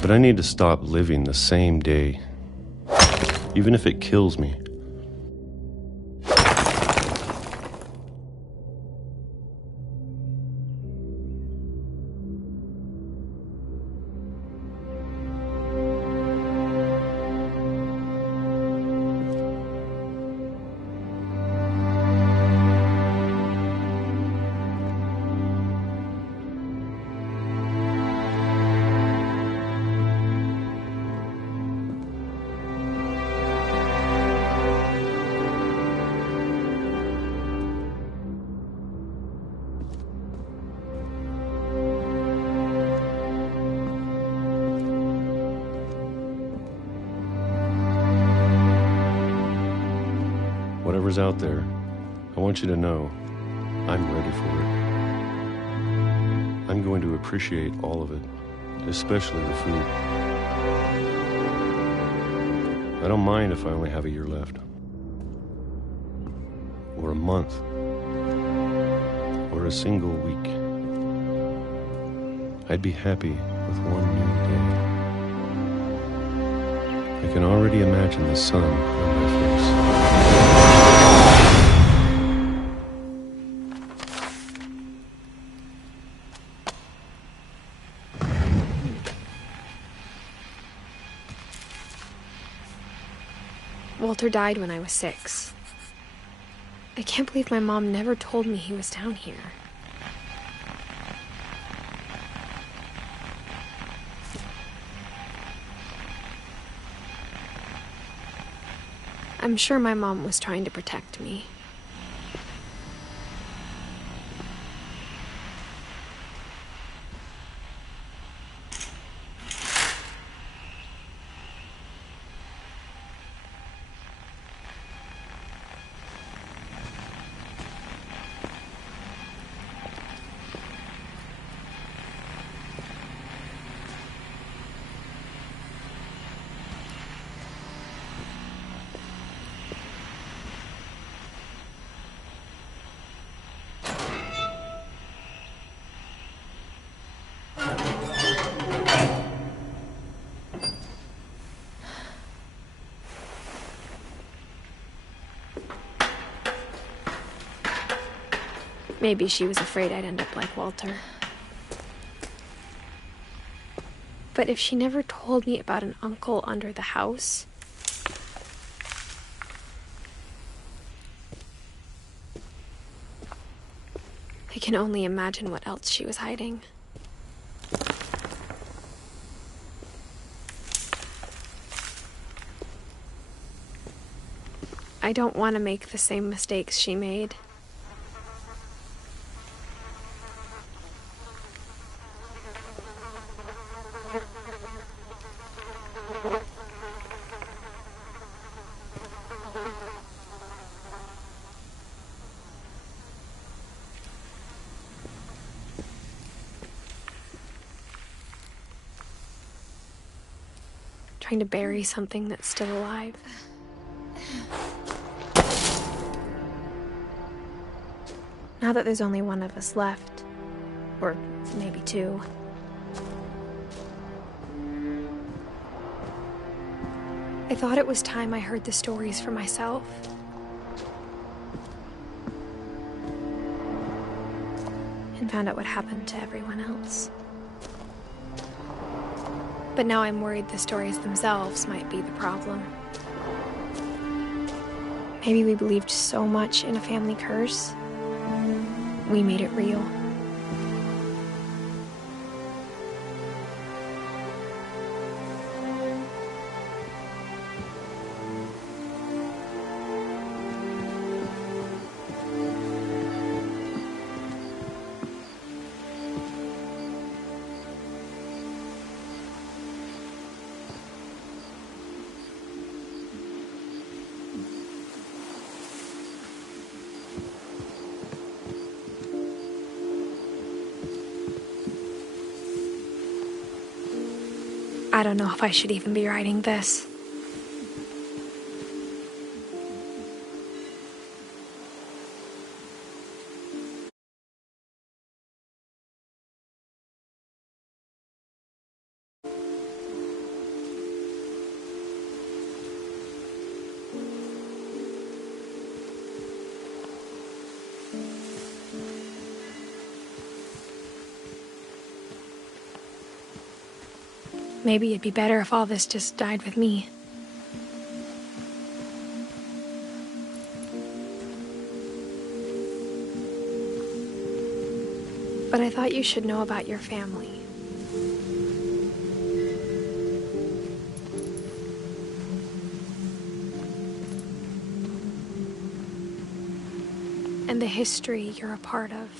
But I need to stop living the same day, even if it kills me. Whatever's out there, I want you to know I'm ready for it. I'm going to appreciate all of it, especially the food. I don't mind if I only have a year left, or a month, or a single week. I'd be happy with one new day. I can already imagine the sun on my face. Walter died when I was 6. I can't believe my mom never told me he was down here. I'm sure my mom was trying to protect me. Maybe she was afraid I'd end up like Walter. But if she never told me about an uncle under the house, I can only imagine what else she was hiding. I don't want to make the same mistakes she made. Trying to bury something that's still alive. Now that there's only one of us left, or maybe 2, I thought it was time I heard the stories for myself. And found out what happened to everyone else. But now I'm worried the stories themselves might be the problem. Maybe we believed so much in a family curse, we made it real. I don't know if I should even be writing this. Maybe it'd be better if all this just died with me. But I thought you should know about your family. And the history you're a part of.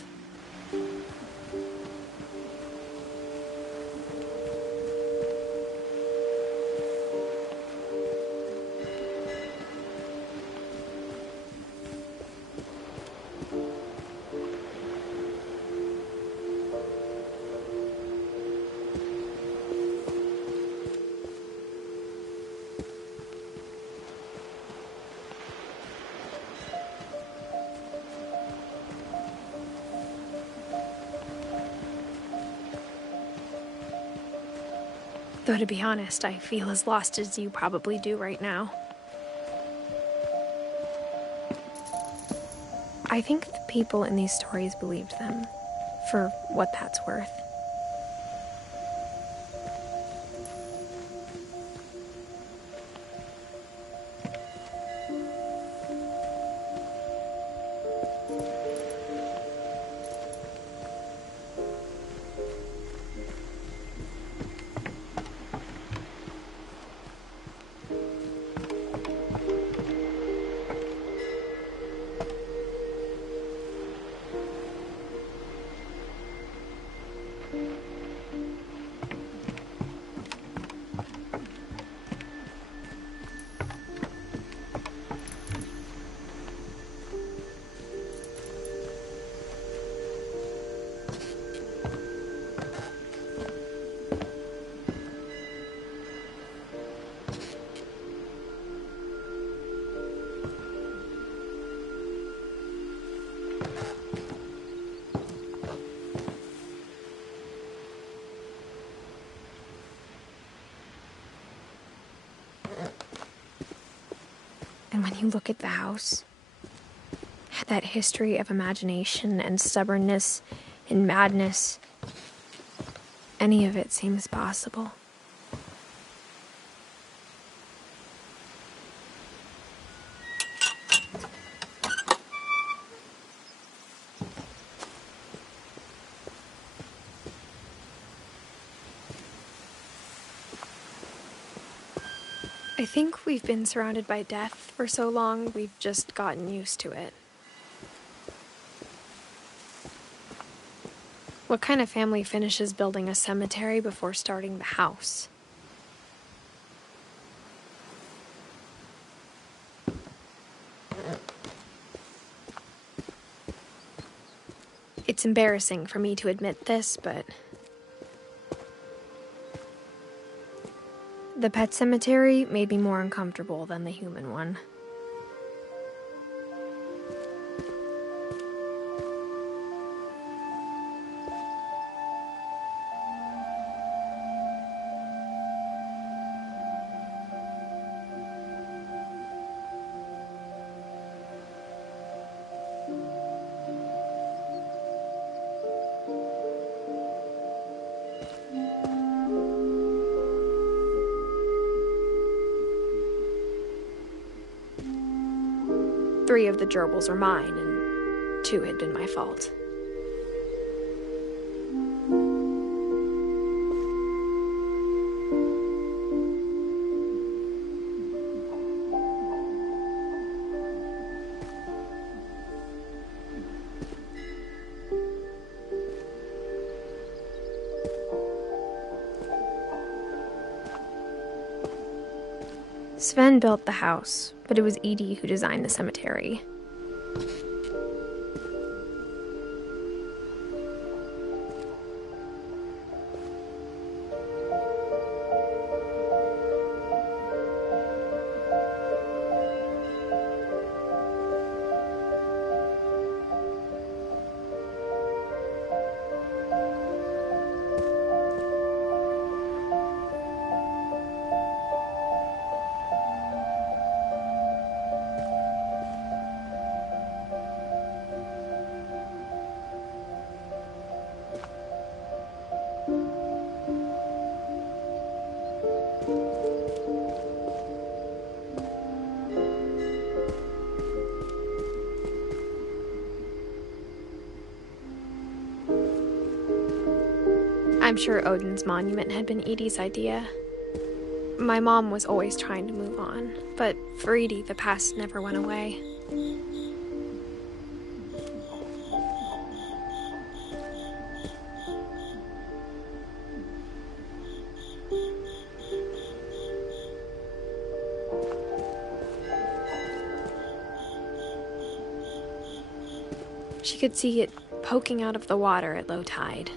Though to be honest, I feel as lost as you probably do right now. I think the people in these stories believed them, for what that's worth. And when you look at the house, that history of imagination and stubbornness and madness, any of it seems possible. I think we've been surrounded by death for so long, we've just gotten used to it. What kind of family finishes building a cemetery before starting the house? It's embarrassing for me to admit this, but the pet cemetery may be more uncomfortable than the human one. Three of the gerbils are mine, and 2 had been my fault. Sven built the house, but it was Edie who designed the cemetery. I'm sure Odin's monument had been Edie's idea. My mom was always trying to move on, but for Edie, the past never went away. She could see it poking out of the water at low tide.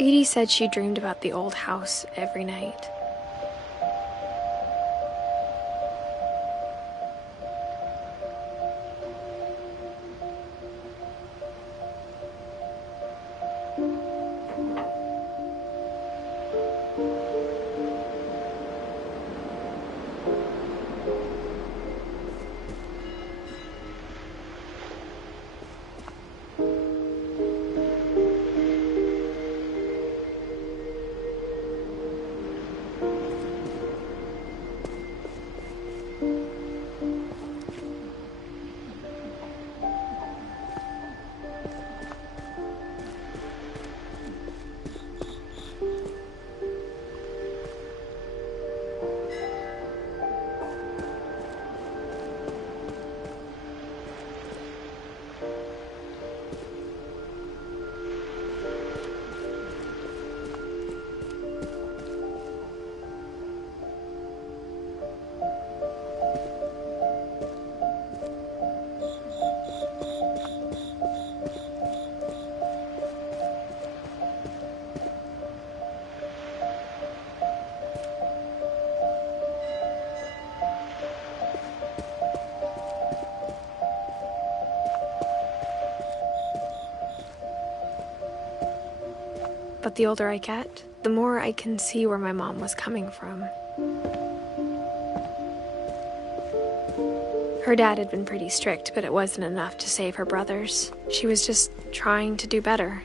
Edie said she dreamed about the old house every night. But the older I get, the more I can see where my mom was coming from. Her dad had been pretty strict, but it wasn't enough to save her brothers. She was just trying to do better.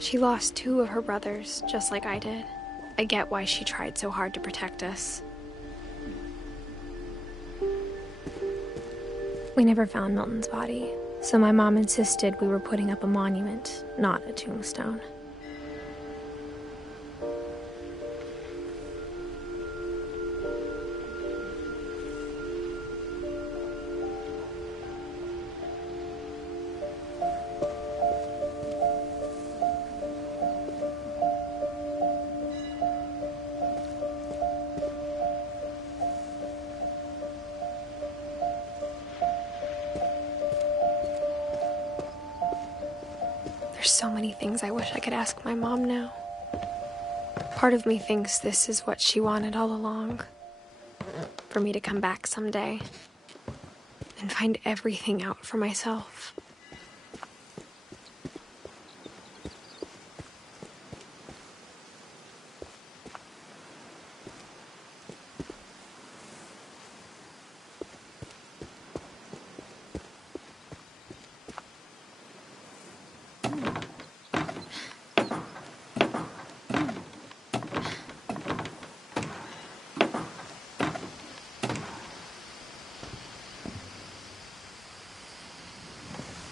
She lost 2 of her brothers, just like I did. I get why she tried so hard to protect us. We never found Milton's body, so my mom insisted we were putting up a monument, not a tombstone. There's so many things I wish I could ask my mom now. Part of me thinks this is what she wanted all along. For me to come back someday and find everything out for myself.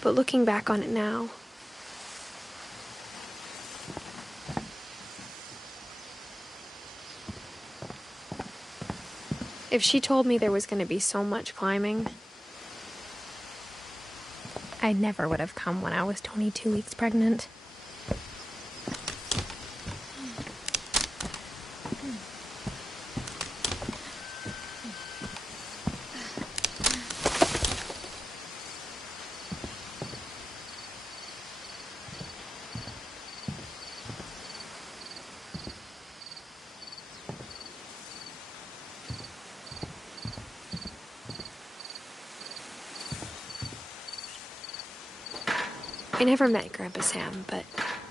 But looking back on it now, if she told me there was going to be so much climbing, I never would have come when I was 22 weeks pregnant. I never met Grandpa Sam, but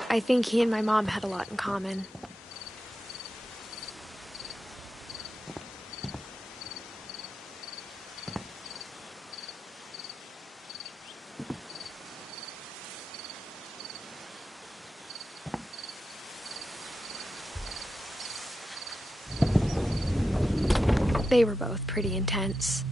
I think he and my mom had a lot in common. They were both pretty intense.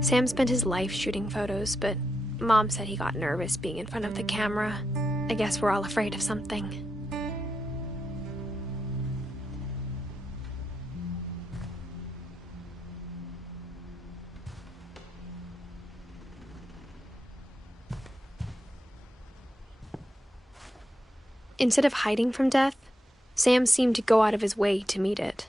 Sam spent his life shooting photos, but Mom said he got nervous being in front of the camera. I guess we're all afraid of something. Instead of hiding from death, Sam seemed to go out of his way to meet it.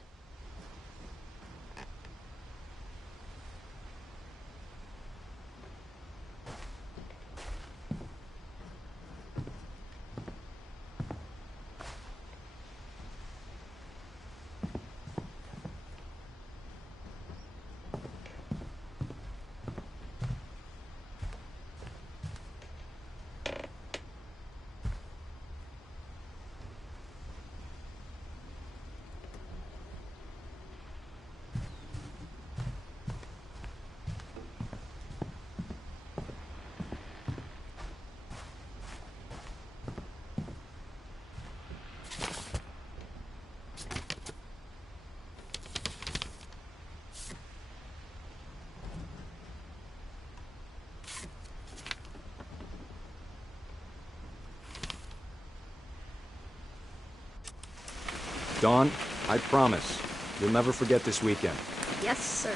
Dawn, I promise, you'll never forget this weekend. Yes, sir.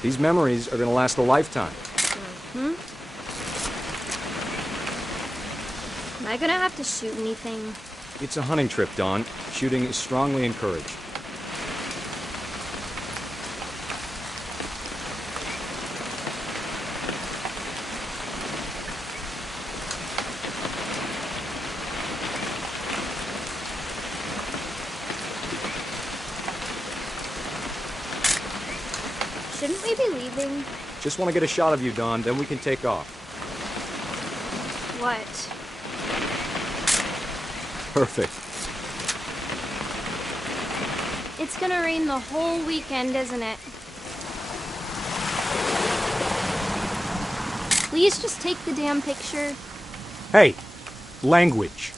These memories are gonna last a lifetime. Am I gonna have to shoot anything? It's a hunting trip, Dawn. Shooting is strongly encouraged. Shouldn't we be leaving? Just want to get a shot of you, Dawn, then we can take off. What? Perfect. It's gonna rain the whole weekend, isn't it? Please just take the damn picture. Hey, language.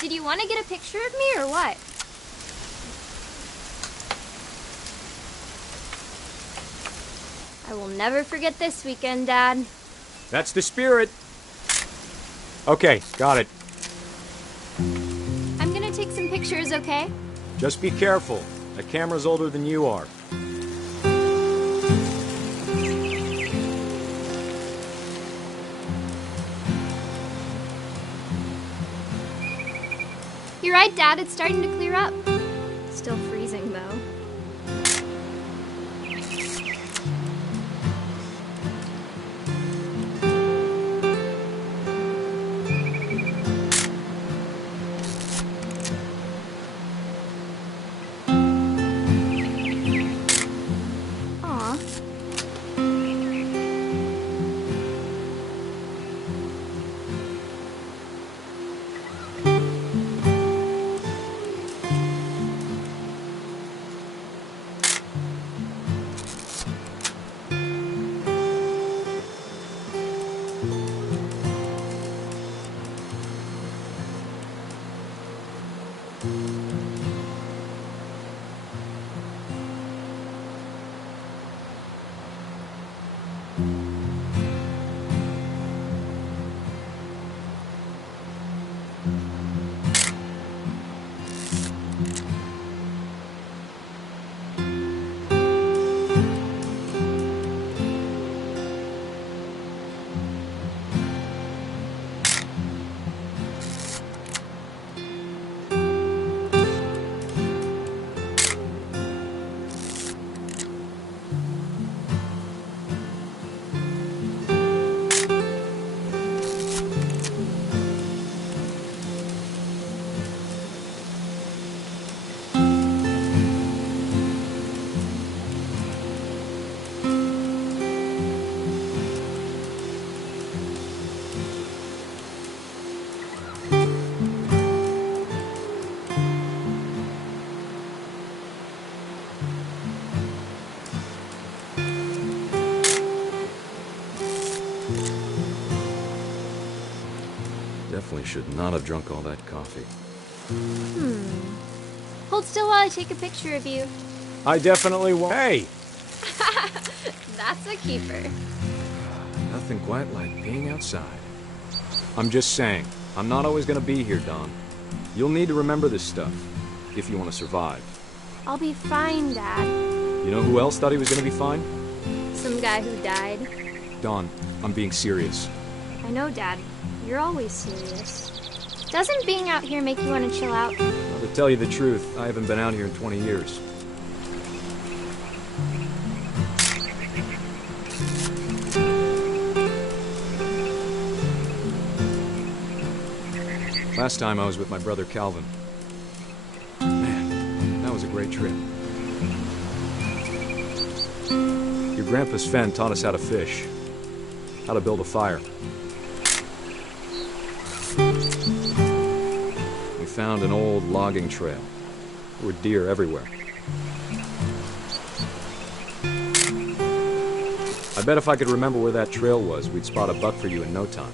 Did you want to get a picture of me or what? I will never forget this weekend, Dad. That's the spirit. Okay, got it. I'm gonna take some pictures, okay? Just be careful. That camera's older than you are. You're right, Dad. It's starting to clear up. Still freezing, though. Definitely should not have drunk all that coffee. Hold still while I take a picture of you. I definitely won't. Hey! That's a keeper. Nothing quite like being outside. I'm just saying, I'm not always gonna be here, Dawn. You'll need to remember this stuff, if you want to survive. I'll be fine, Dad. You know who else thought he was gonna be fine? Some guy who died. Dawn, I'm being serious. I know, Dad. You're always serious. Doesn't being out here make you want to chill out? Well, to tell you the truth, I haven't been out here in 20 years. Last time I was with my brother Calvin. Man, that was a great trip. Your grandpa Sven taught us how to fish, how to build a fire. We found an old logging trail. There were deer everywhere. I bet if I could remember where that trail was, we'd spot a buck for you in no time.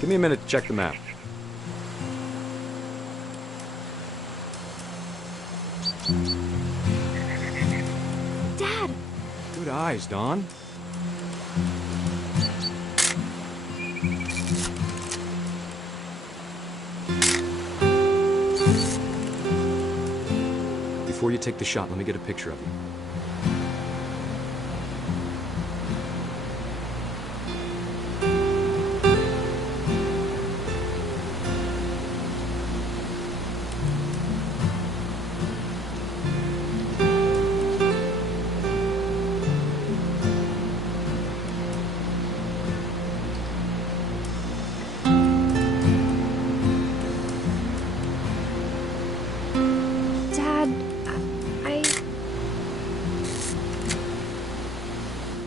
Give me a minute to check the map. Dad! Good eyes, Dawn. Before you take the shot, let me get a picture of you.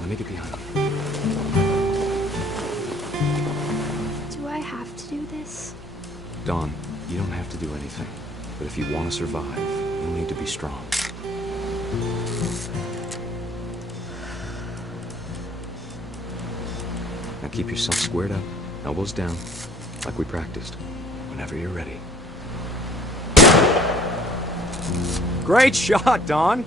Let me get behind you. Do I have to do this? Dawn, you don't have to do anything. But if you want to survive, you'll need to be strong. Now keep yourself squared up, elbows down, like we practiced. Whenever you're ready. Great shot, Dawn!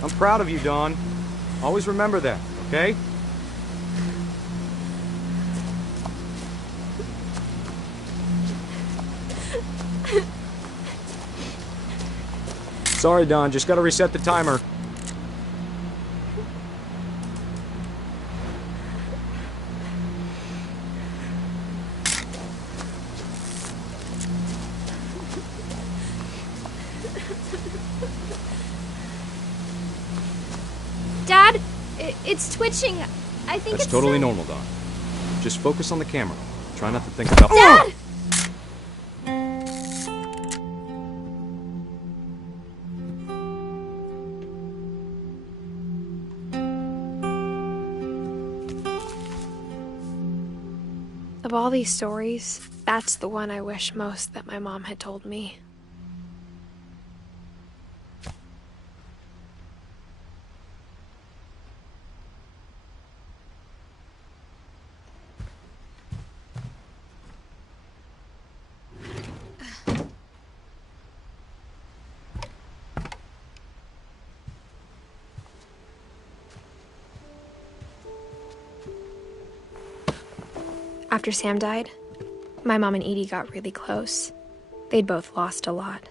I'm proud of you, Dawn. Always remember that, okay? Sorry, Dawn. Just gotta reset the timer. Dad, it's twitching. I think That's it's totally normal, Dawn. Just focus on the camera. Try not to think about— Dad! Of all these stories, that's the one I wish most that my mom had told me. After Sam died, my mom and Edie got really close. They'd both lost a lot.